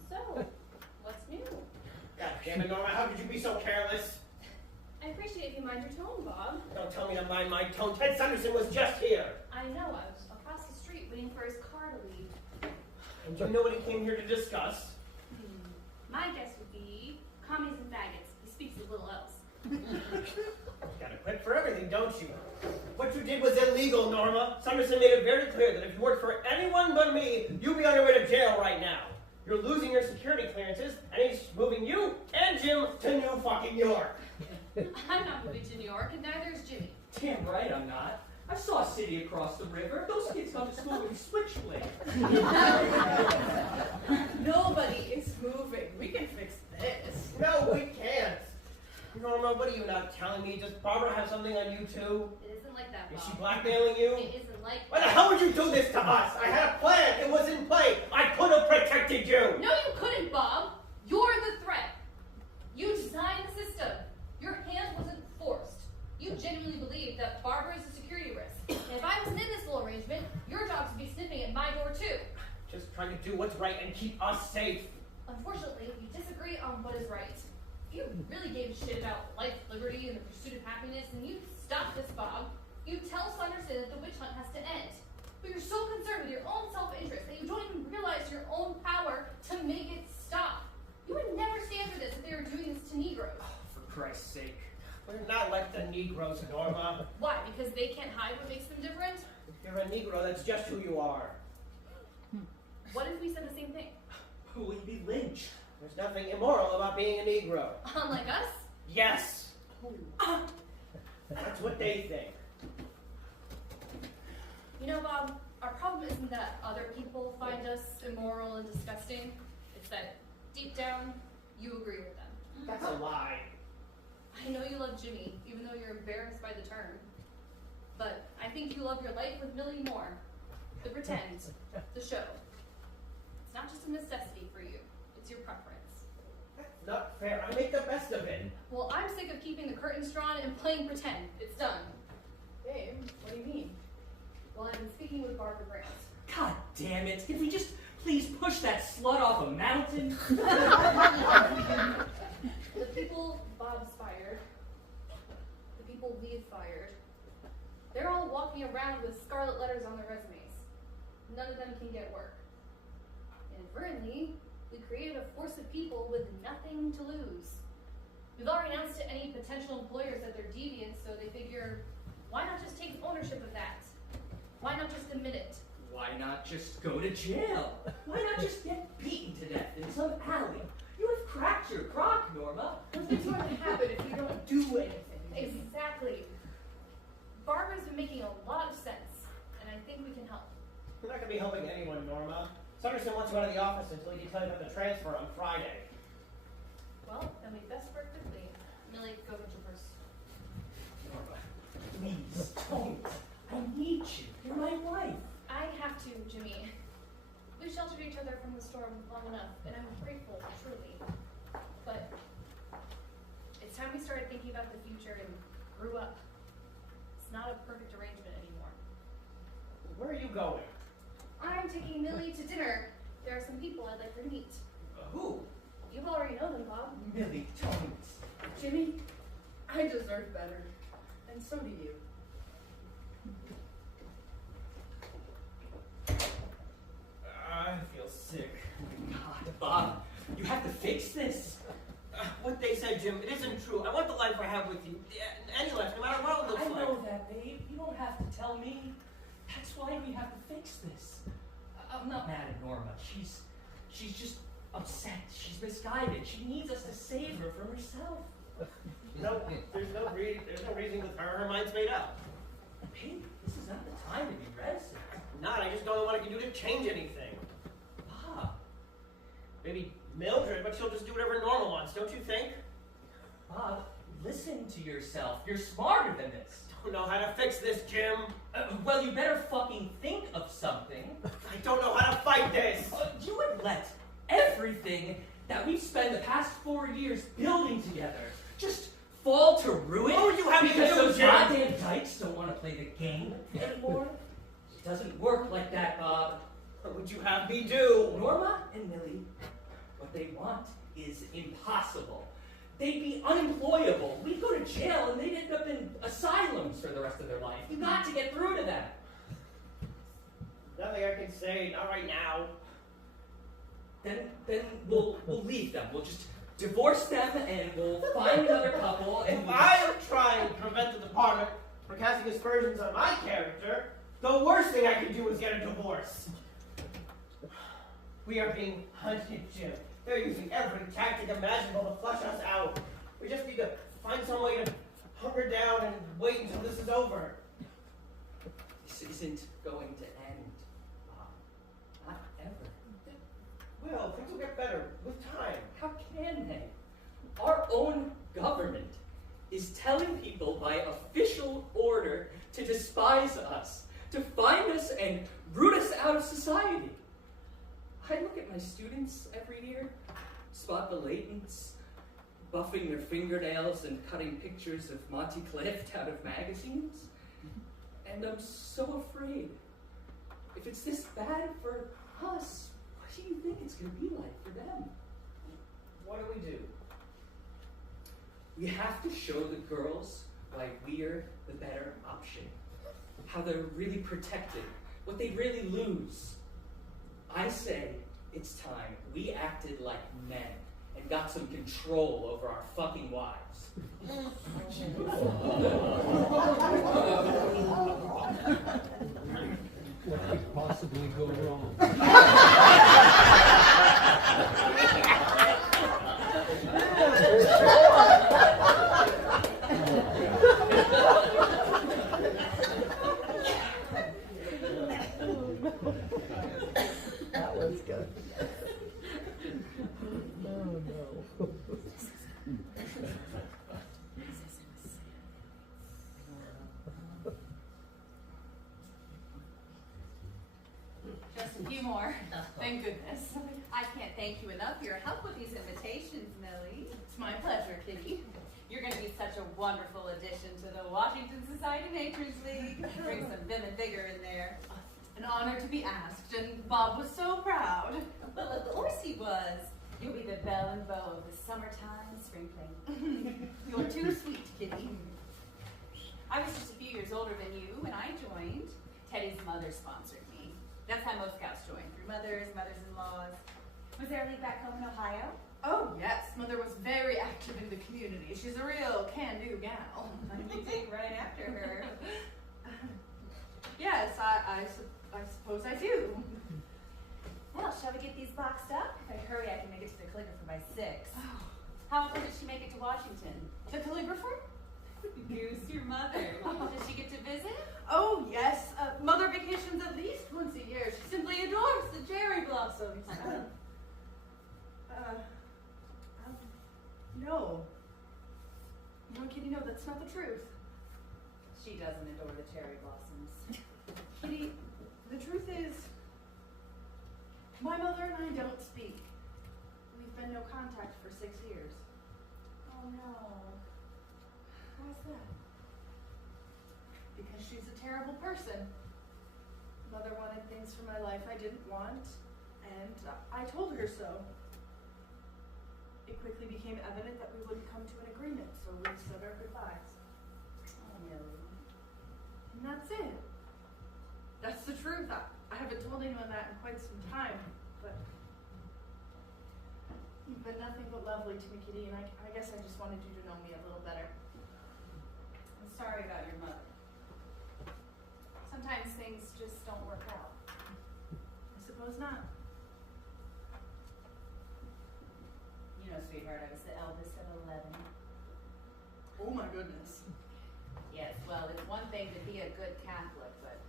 So, what's new? God damn it, Norma, how could you be so careless? I appreciate you mind your tone, Bob. Don't tell me to mind my tone. Ted Sanderson was just here. I know, I was across the street waiting for his car to leave. And you know what he came here to discuss? My guess would be commies and faggots. He speaks a little else. Got a quip for everything, don't you? What you did was illegal, Norma. Sanderson made it very clear that if you worked for anyone but me, you'd be on your way to jail right now. You're losing your security clearances, and he's moving you and Jim to New fucking York. I'm not moving to New York, and neither is Jimmy. Damn right I'm not. I saw a city across the river. Those kids come to school with switchblades. Nobody is moving. We can fix this. No, we can't. Norma, what are you not telling me? Does Barbara have something on you too? It isn't like that, Bob. Is she blackmailing you? It isn't like Why the that. hell would you do this to us? I had a plan. It was in play. I could have protected you. No, you couldn't, Bob. You're the threat. You designed the system. Your hand wasn't forced. You genuinely believed that Barbara is a security risk. And if I wasn't in this little arrangement, your job would be sniffing at my door too. Just trying to do what's right and keep us safe. Unfortunately, we disagree on what is right. If you really gave a shit about life, liberty, and the pursuit of happiness, then you'd stop this, Bob. You'd tell Sanderson that the witch hunt has to end. But you're so concerned with your own self-interest that you don't even realize your own power to make it stop. You would never stand for this if they were doing this to Negroes. Oh, for Christ's sake. We're not like the Negroes, Norma. Why? Because they can't hide what makes them different? If you're a Negro, that's just who you are. What if we said the same thing? Will you be lynched? There's nothing immoral about being a Negro. Unlike us? Yes. That's what they think. You know, Bob, our problem isn't that other people find us immoral and disgusting. It's that deep down, you agree with them. That's a lie. I know you love Jimmy, even though you're embarrassed by the term. But I think you love your life with Millie more. The pretend, the show. It's not just a necessity for you, it's your preference. That's not fair. I make the best of it. Well, I'm sick of keeping the curtains drawn and playing pretend. It's done. Babe, what do you mean? Well, I've been speaking with Barbara Grant. God damn it. Can we just please push that slut off a mountain? The people Bob's fired, the people we've fired, they're all walking around with scarlet letters on their resumes. None of them can get work. Inadvertently, we created a force of people with nothing to lose. We've already announced to any potential employers that they're deviant, so they figure, why not just take ownership of that? Why not just admit it? Why not just go to jail? Why not just get beaten to death in some alley? You have cracked your crock, Norma. Nothing's going to happen if you don't do anything. Exactly. Barbara's been making a lot of sense, and I think we can help. We're not going to be helping anyone, Norma. Sanderson wants you out of the office until he can tell you about the transfer on Friday. Well, then we best work quickly. Millie, go get your purse. Norma, please don't. I need you. You're my wife. I have to, Jimmy. We sheltered each other from the storm long enough, and I'm grateful, truly. But it's time we started thinking about the future and grew up. It's not a perfect arrangement anymore. Where are you going? I'm taking Millie to dinner. There are some people I'd like her to meet. Who? You already know them, Bob. Millie, don't. Jimmy, I deserve better. And so do you. I feel sick. God, Bob, you have to fix this. What they said, Jim, it isn't true. I want the life I have with you. Any life, no matter what it looks I like. know that, babe. You don't have to tell me. That's why we have to fix this. I'm not mad at Norma. She's just upset. She's misguided. She needs us to save her from herself. No, there's no reason with her. Her mind's made up. Babe, this is not the time to be reticent. Not. I just don't know what I can do to change anything. Bob, Maybe Mildred, but she'll just do whatever Norma wants, don't you think? Bob, listen to yourself. You're smarter than this. Don't know how to fix this, Jim. Well, you better fucking think of something. I don't know how to fight this. You would let everything that we've spent the past 4 years building together just fall to ruin? What would you have me because do, those Jim? goddamn dykes don't want to play the game anymore? It doesn't work like that, Bob. What would you have me do? Norma and Millie, what they want is impossible. They'd be unemployable. We'd go to jail and they'd end up in asylums for the rest of their life. You've got to get through to them. Nothing I can say, not right now. Then we'll leave them. We'll just divorce them and we'll find another couple and If I'm trying to prevent the department from casting aspersions on my character, the worst thing I can do is get a divorce. We are being hunted, Jim. They're using every tactic imaginable to flush us out. We just need to find some way to hunker down and wait until this is over. This isn't going to end, Bob. Not ever. Well, things will get better with time. How can they? Our own government is telling people by official order to despise us, to find us and root us out of society. I look at my students every year, spot the latents, buffing their fingernails and cutting pictures of Monty Clift out of magazines, and I'm so afraid. If it's this bad for us, what do you think it's going to be like for them? What do we do? We have to show the girls why we're the better option, how they're really protected, what they really lose. I say it's time we acted like men and got some control over our fucking wives. What could possibly go wrong? That was good. Oh no. Just a few more. Thank goodness. I can't thank you enough for your help with these invitations, Millie. It's my pleasure, Kitty. You're going to be such a wonderful addition to the Washington Society Matrons League. Bring some vim and vigor in there. An honor to be asked, and Bob was so proud. Well, of course he was. You'll be the belle and beau of the summertime sprinkling. You're too sweet, Kitty. I was just a few years older than you when I joined. Teddy's mother sponsored me. That's how most scouts join, through mothers, mothers-in-laws. Was there a league back home in Ohio? Oh, yes. Mother was very active in the community. She's a real can-do gal. You take right after her. Yes, I suppose I do. Well, shall we get these boxed up? If I hurry, I can make it to the calligrapher by 6. How often did she make it to Washington? The calligrapher? Goose, your mother. Did she get to visit? Oh, yes. Mother vacations at least once a year. She simply adores the cherry blossoms. No. No, Kitty, no, that's not the truth. She doesn't adore the cherry blossoms. Kitty, the truth is, my mother and I don't speak. We've been no contact for 6 years. Oh no. Why's that? she's a terrible person. Mother wanted things for my life I didn't want, and I told her so. It quickly became evident that we wouldn't come to an agreement, so we said our goodbyes. Oh, Millie. And that's it. That's the truth. I haven't told anyone that in quite some time, but you've been nothing but lovely to me, Kitty, and I guess I just wanted you to know me a little better. I'm sorry about your mother. Sometimes things just don't work out. I suppose not. You know, sweetheart, I was the eldest of 11. Oh my goodness. Yes, well, it's one thing to be a good Catholic, but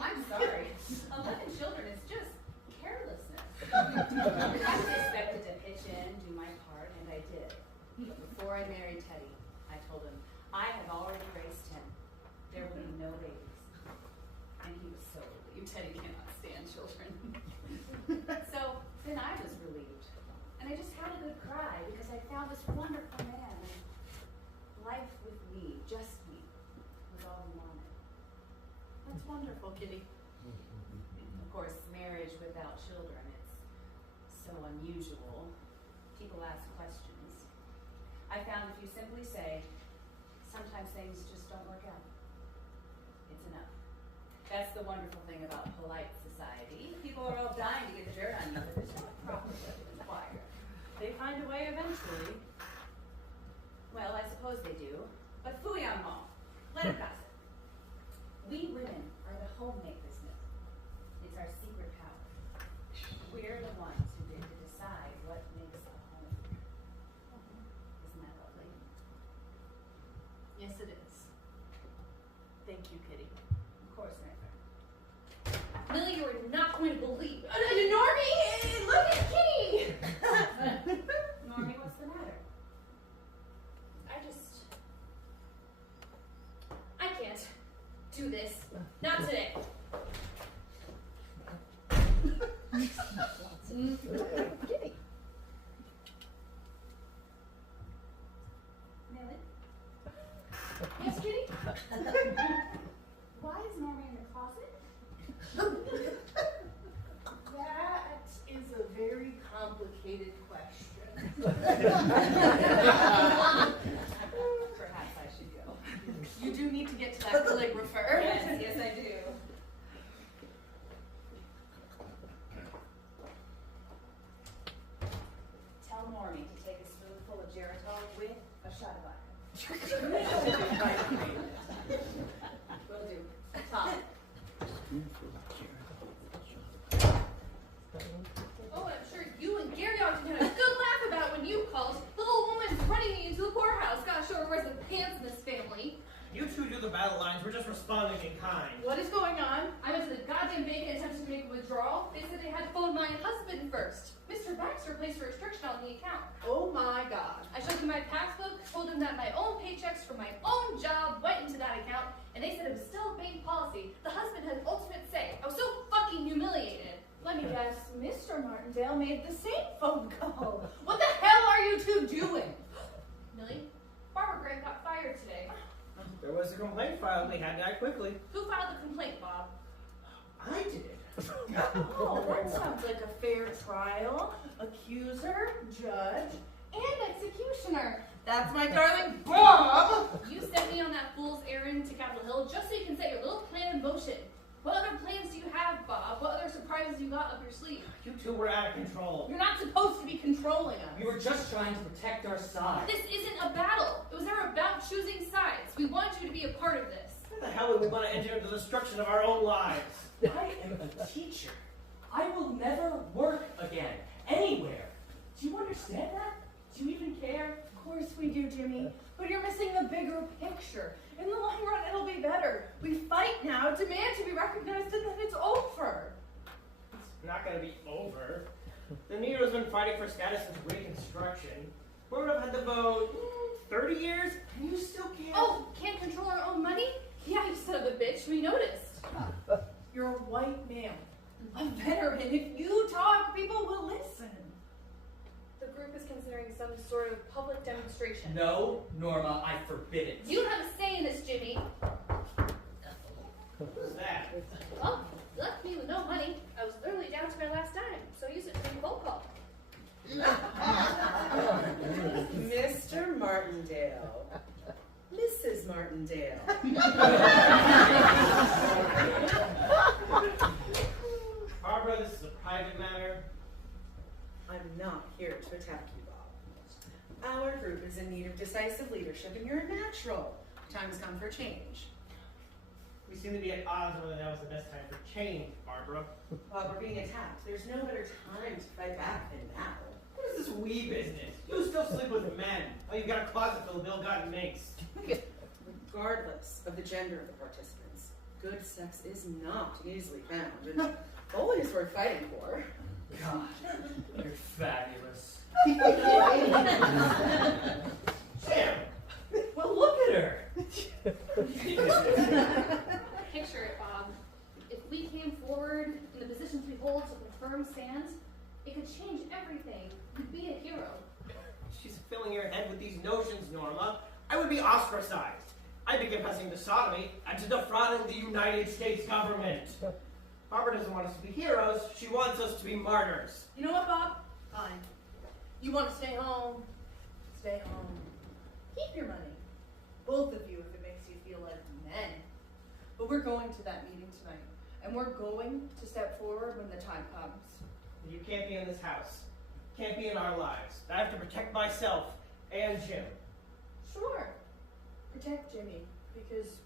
I'm sorry. 11 children is just carelessness. I was expected to pitch in, do my part, and I did. But before I married Teddy, I told him, I have already raised him. There will be no babies. And he was so relieved. Teddy cannot stand children. So then I was relieved. And I just had a good cry because I found this wonderful man. And life with me, just me, was all he wanted. That's wonderful, Kitty. Of course, marriage without children, it's so unusual. People ask questions. I found if you simply say, sometimes things just don't work out, it's enough. That's the wonderful thing about polite society. People are all dying to get the dirt on you, but there's no proper way to inquire. They find a way eventually. Well, I suppose they do. But fooey on them all. Let it pass it. We women are the homemade business. It's our secret power. We're the ones who get to decide what makes a home. Isn't that lovely? Yes, it is. Thank you, Kitty. Of course, my friend. Millie, you are not going to believe. Normie, look at Kitty! Normie, what's the matter? I can't do this. Not today. Kitty. Millie? Yes, Kitty? Why is Normie in the closet? That is a very complicated question. Perhaps I should go. You do need to get to that calligrapher. Yes, I do. Tell Normie to take a spoonful of geritol with a shot of vodka. Will do. Tom. Oh, I'm sure you and Gary Ogden had a good laugh about when you called. The little woman running me into the poorhouse. Gotta show her where's the pants in this family. You two do the battle lines. We're just responding in kind. What is going on? I went to the goddamn bank and attempted to make a withdrawal. They said they had to phone my husband first. Mr. Baxter placed a restriction on the account. Oh my God. I showed him my passbook, told him that my own paychecks from my own job went into that account, and they said it was still a bank policy. The husband had ultimate say. I was so fucking humiliated. Let me guess, Mr. Martindale made the same phone call. What the hell are you two doing? Millie, Barbara Grant got fired today. There was a complaint filed. We had to act quickly. Who filed the complaint, Bob? I did. Oh, that sounds like a fair trial. Accuser, judge, and executioner. That's my darling Bob! You sent me on that fool's errand to Capitol Hill just so you can set your little plan in motion. What other plans do you have, Bob? What other surprises you got up your sleeve? You two were out of control. You're not supposed to be controlling us. We were just trying to protect our side. This isn't a battle. It was never about choosing sides. We want you to be a part of this. Why the hell would we want to enter into the destruction of our own lives? I am a teacher. I will never work again, anywhere. Do you understand that? Do you even care? Of course we do, Jimmy. But you're missing the bigger picture. In the long run, it'll be better. We fight now, demand to be recognized, and then it's over. It's not going to be over. The Negro's been fighting for status since Reconstruction. We would have had the vote 30 years, and you still can't. Oh, can't control our own money? Yeah, you son of a bitch. We noticed. You're a white male, a veteran. If you talk, people will listen. The group is considering some sort of public demonstration. No, Norma, I forbid it. You don't have a say in this, Jimmy. Martindale. Barbara, this is a private matter. I'm not here to attack you, Bob. Our group is in need of decisive leadership, and you're a natural. Time has come for change. We seem to be at odds on whether that was the best time for change, Barbara. Bob, we're being attacked. There's no better time to fight back than now. What is this we business? You still sleep with men. Oh, you've got a closet full of ill-gotten mates. Regardless of the gender of the participants, good sex is not easily found, and always worth fighting for. God, you're fabulous. Sam! Well, look at her. Picture it, Bob. If we came forward in the positions we hold to confirm stands, it could change everything. You'd be a hero. She's filling your head with these notions, Norma. I would be ostracized. I'd be confessing to sodomy and to defrauding the United States government. Barbara doesn't want us to be heroes. She wants us to be martyrs. You know what, Bob? Fine. You want to stay home? Stay home. Keep your money. Both of you, if it makes you feel like men. But we're going to that meeting tonight. And we're going to step forward when the time comes. You can't be in this house. Can't be in our lives. I have to protect myself and Jim. Sure. Protect Jimmy, because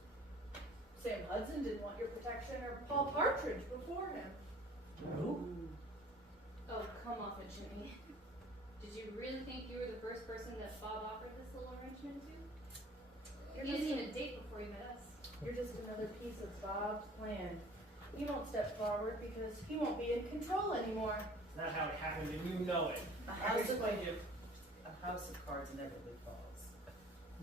Sam Hudson didn't want your protection, or Paul Partridge before him. No. Oh, come off it, Jimmy. Did you really think you were the first person that Bob offered this little arrangement to? You didn't even date before you met us. You're just another piece of Bob's plan. He won't step forward because he won't be in control anymore. It's not how it happened, and you know it. A I house can explain to you. of cards inevitably falls.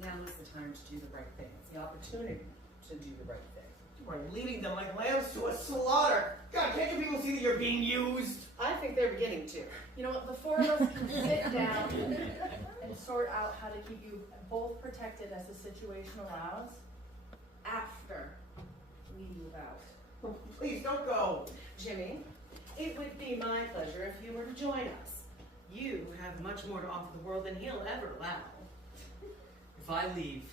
Now is the time to do the right thing. It's the opportunity to do the right thing. You are leading them like lambs to a slaughter. God, can't you people see that you're being used? I think they're beginning to. You know what? The four of us can sit down and sort out how to keep you both protected as the situation allows after we move out. Please don't go. Jimmy, it would be my pleasure if you were to join us. You have much more to offer the world than he'll ever allow. If I leave,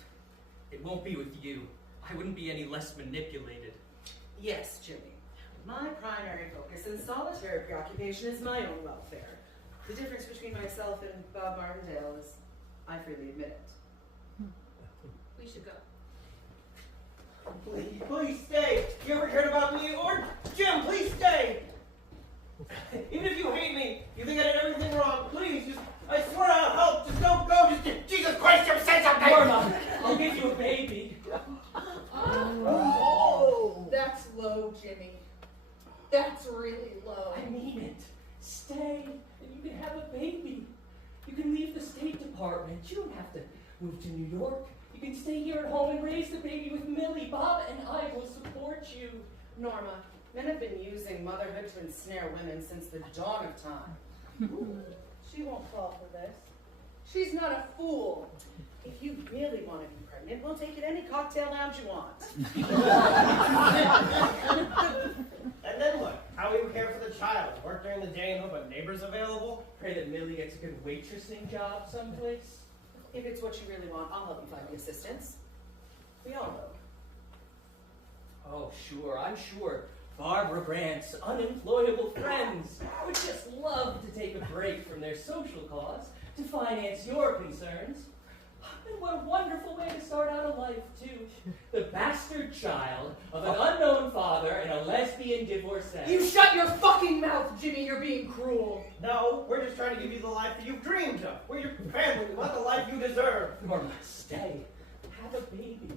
it won't be with you. I wouldn't be any less manipulated. Yes, Jimmy. My primary focus and solitary preoccupation is my own welfare. The difference between myself and Bob Martindale is I freely admit it. We should go. Please stay. You ever cared about me or Jim? Please stay. Even if you hate me, you think I did everything wrong. Please, just I swear I'll help. Just don't go. Just Jesus Christ, Jim, say something. Norma, I'll give you a baby. Oh, that's low, Jimmy. That's really low. I mean it. Stay, and you can have a baby. You can leave the State Department. You don't have to move to New York. You can stay here at home and raise the baby with Millie. Bob and I will support you. Norma, men have been using motherhood to ensnare women since the dawn of time. She won't fall for this. She's not a fool. If you really want to be pregnant, we'll take you to any cocktail lounge you want. And then what? How will you care for the child? Work during the day and hope a neighbor's available? Pray that Millie gets a good waitressing job someplace. If it's what you really want, I'll help you find the assistance. We all know. Oh, sure, I'm sure Barbara Grant's unemployable friends would just love to take a break from their social cause to finance your concerns. And what a wonderful way to start out a life, too. The bastard child of an unknown father and a lesbian divorcee. You shut your fucking mouth, Jimmy. You're being cruel. No, we're just trying to give you the life that you've dreamed of. We're your family. We want the life you deserve. Norma, stay. Have a baby.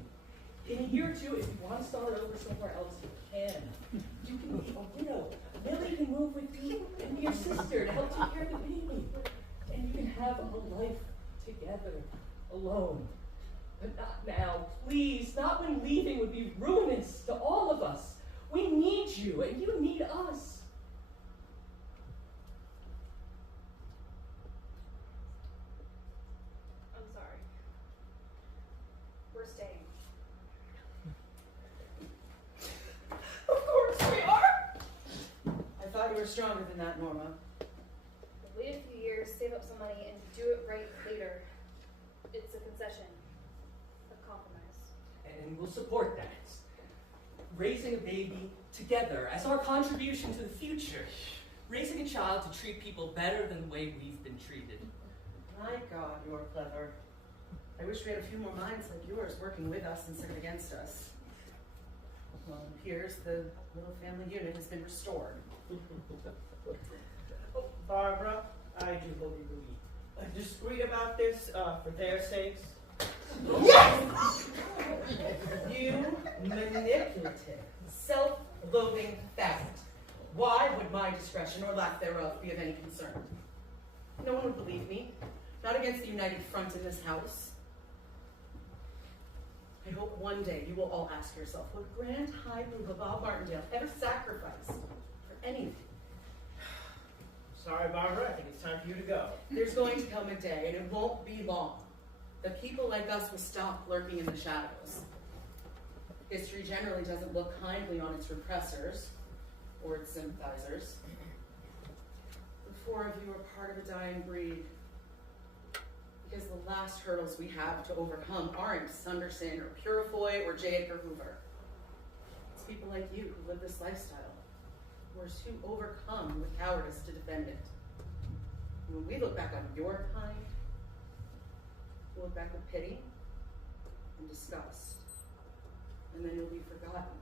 In a year or two, if you want to start over somewhere else, you can. You can be a widow. Millie can move with you and be your sister to help take care of the baby. And you can have a life together, alone. But not now, please. Not when leaving would be ruinous to all of us. We need you, and you need us. I'm sorry. We're staying. Of course we are. I thought you were stronger than that, Norma. Wait a few years, save up some money, and do it right later. It's a concession. A compromise. will support that. Raising a baby together as our contribution to the future. Raising a child to treat people better than the way we've been treated. My God, you're clever. I wish we had a few more minds like yours working with us instead of against us. Well, it appears the little family unit has been restored. Oh, Barbara, I do hope you will be discreet about this for their sakes. Yes! You manipulative, self-loathing faggot. Why would my discretion or lack thereof be of any concern? No one would believe me. Not against the united front in this house. I hope one day you will all ask yourself, would Grand High Blue Bob Martindale ever sacrifice for anything? Sorry, Barbara, I think it's time for you to go. There's going to come a day, and it won't be long, that people like us will stop lurking in the shadows. History generally doesn't look kindly on its repressors or its sympathizers. The four of you are part of a dying breed, because the last hurdles we have to overcome aren't Sunderson or Purifoy or J. Edgar Hoover. It's people like you who live this lifestyle, who are too overcome with cowardice to defend it. And when we look back on your kind, we'll look back with pity and disgust, and then you'll be forgotten.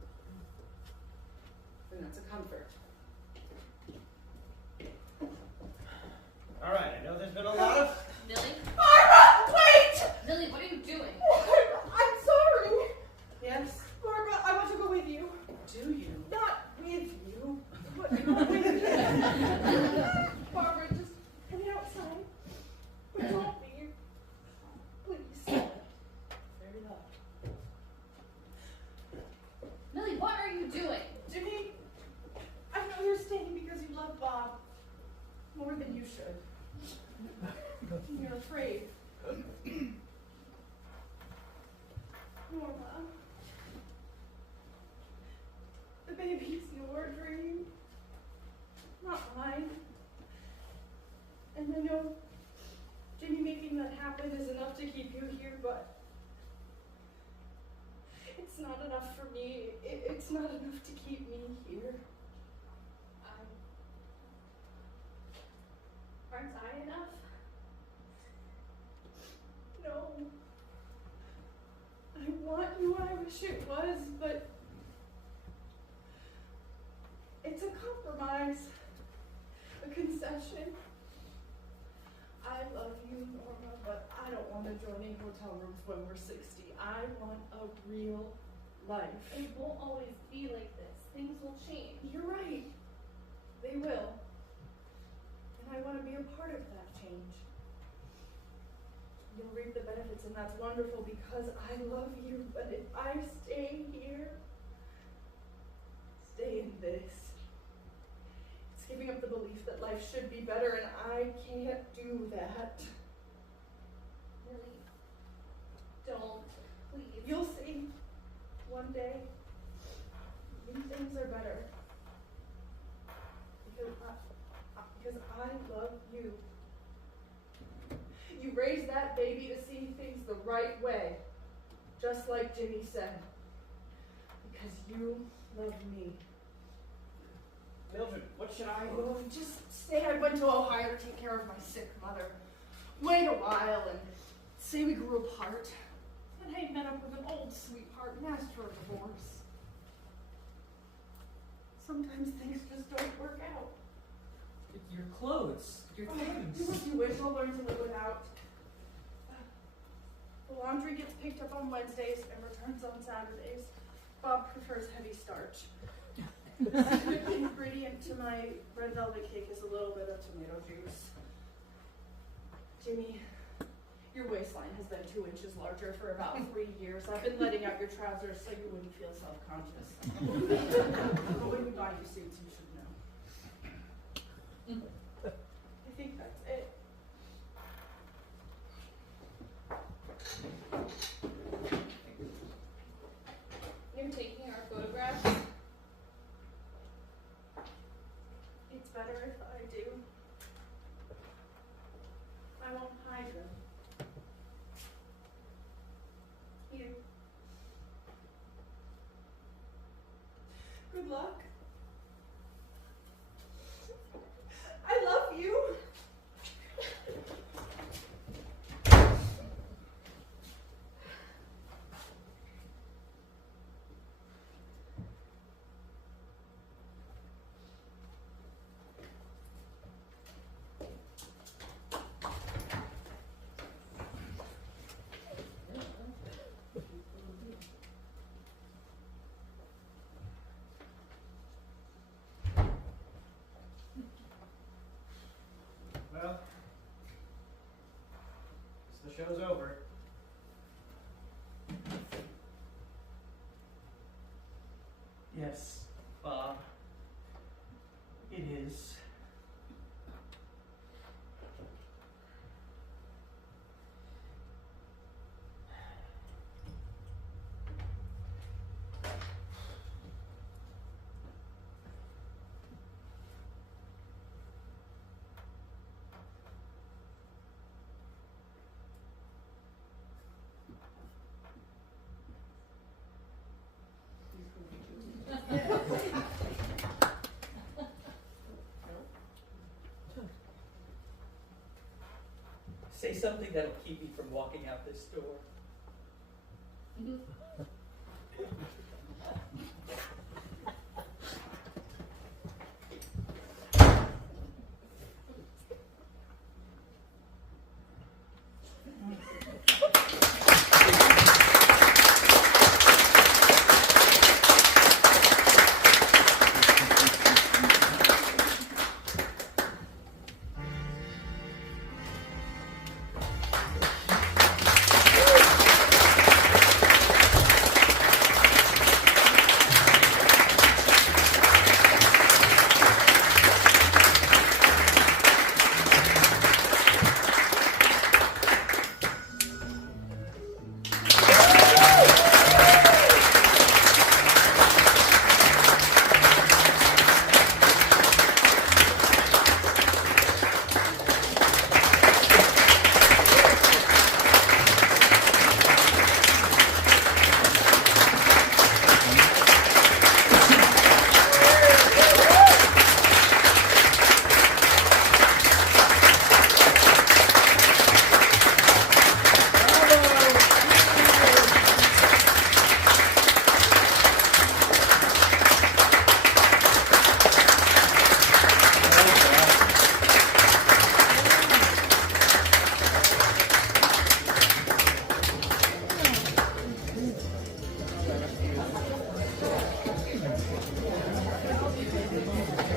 And that's a comfort. All right, I know there's been a lot of... Millie? Barbara, wait! Millie, what are you doing? I'm sorry. Yes? Barbara, I want to go with you. Do you? Not with you, but not with you. Barbara, just come outside. But don't leave. Please. Fair enough. Millie, what are you doing? Jimmy, I know you're staying because you love Bob more than you should. You're afraid. Norma, the baby's your dream, not mine. And I know Jimmy making that happen is enough to keep you here, but it's not enough for me. It's not enough to keep me here. Aren't I enough? No. I want you, I wish it was, but it's a compromise, a concession. I love you, Norma, but I don't want to join in hotel rooms when we're 60. I want a real life. It won't always be like this. Things will change. You're right. They will. And I want to be a part of that change. You'll reap the benefits, and that's wonderful because I love you. But if I stay here, stay in this, it's giving up the belief that life should be better, and I can't do that. Millie, don't, please. You'll see. One day, these things are better. Because I love you. You raised that baby to see things the right way, just like Jimmy said. Because you love me. Mildred, what should I do? Oh, just say I went to Ohio to take care of my sick mother. Wait a while and say we grew apart. And I met up with an old sweetheart and asked for a divorce. Sometimes things just don't work out. Your clothes, your things. Do what you wish, I'll learn to live without. The laundry gets picked up on Wednesdays and returns on Saturdays. Bob prefers heavy starch. The secret ingredient to my red velvet cake is a little bit of tomato juice. Jimmy, your waistline has been 2 inches larger for about 3 years. I've been letting out your trousers so you wouldn't feel self-conscious. But when we buy you suits, you should know. I think that's it. You're taking our photographs? It's better if I do. I won't hide them. Here. Good luck. I love you. Well, the show's over. Yes, Bob. It is. Say something that'll keep me from walking out this door.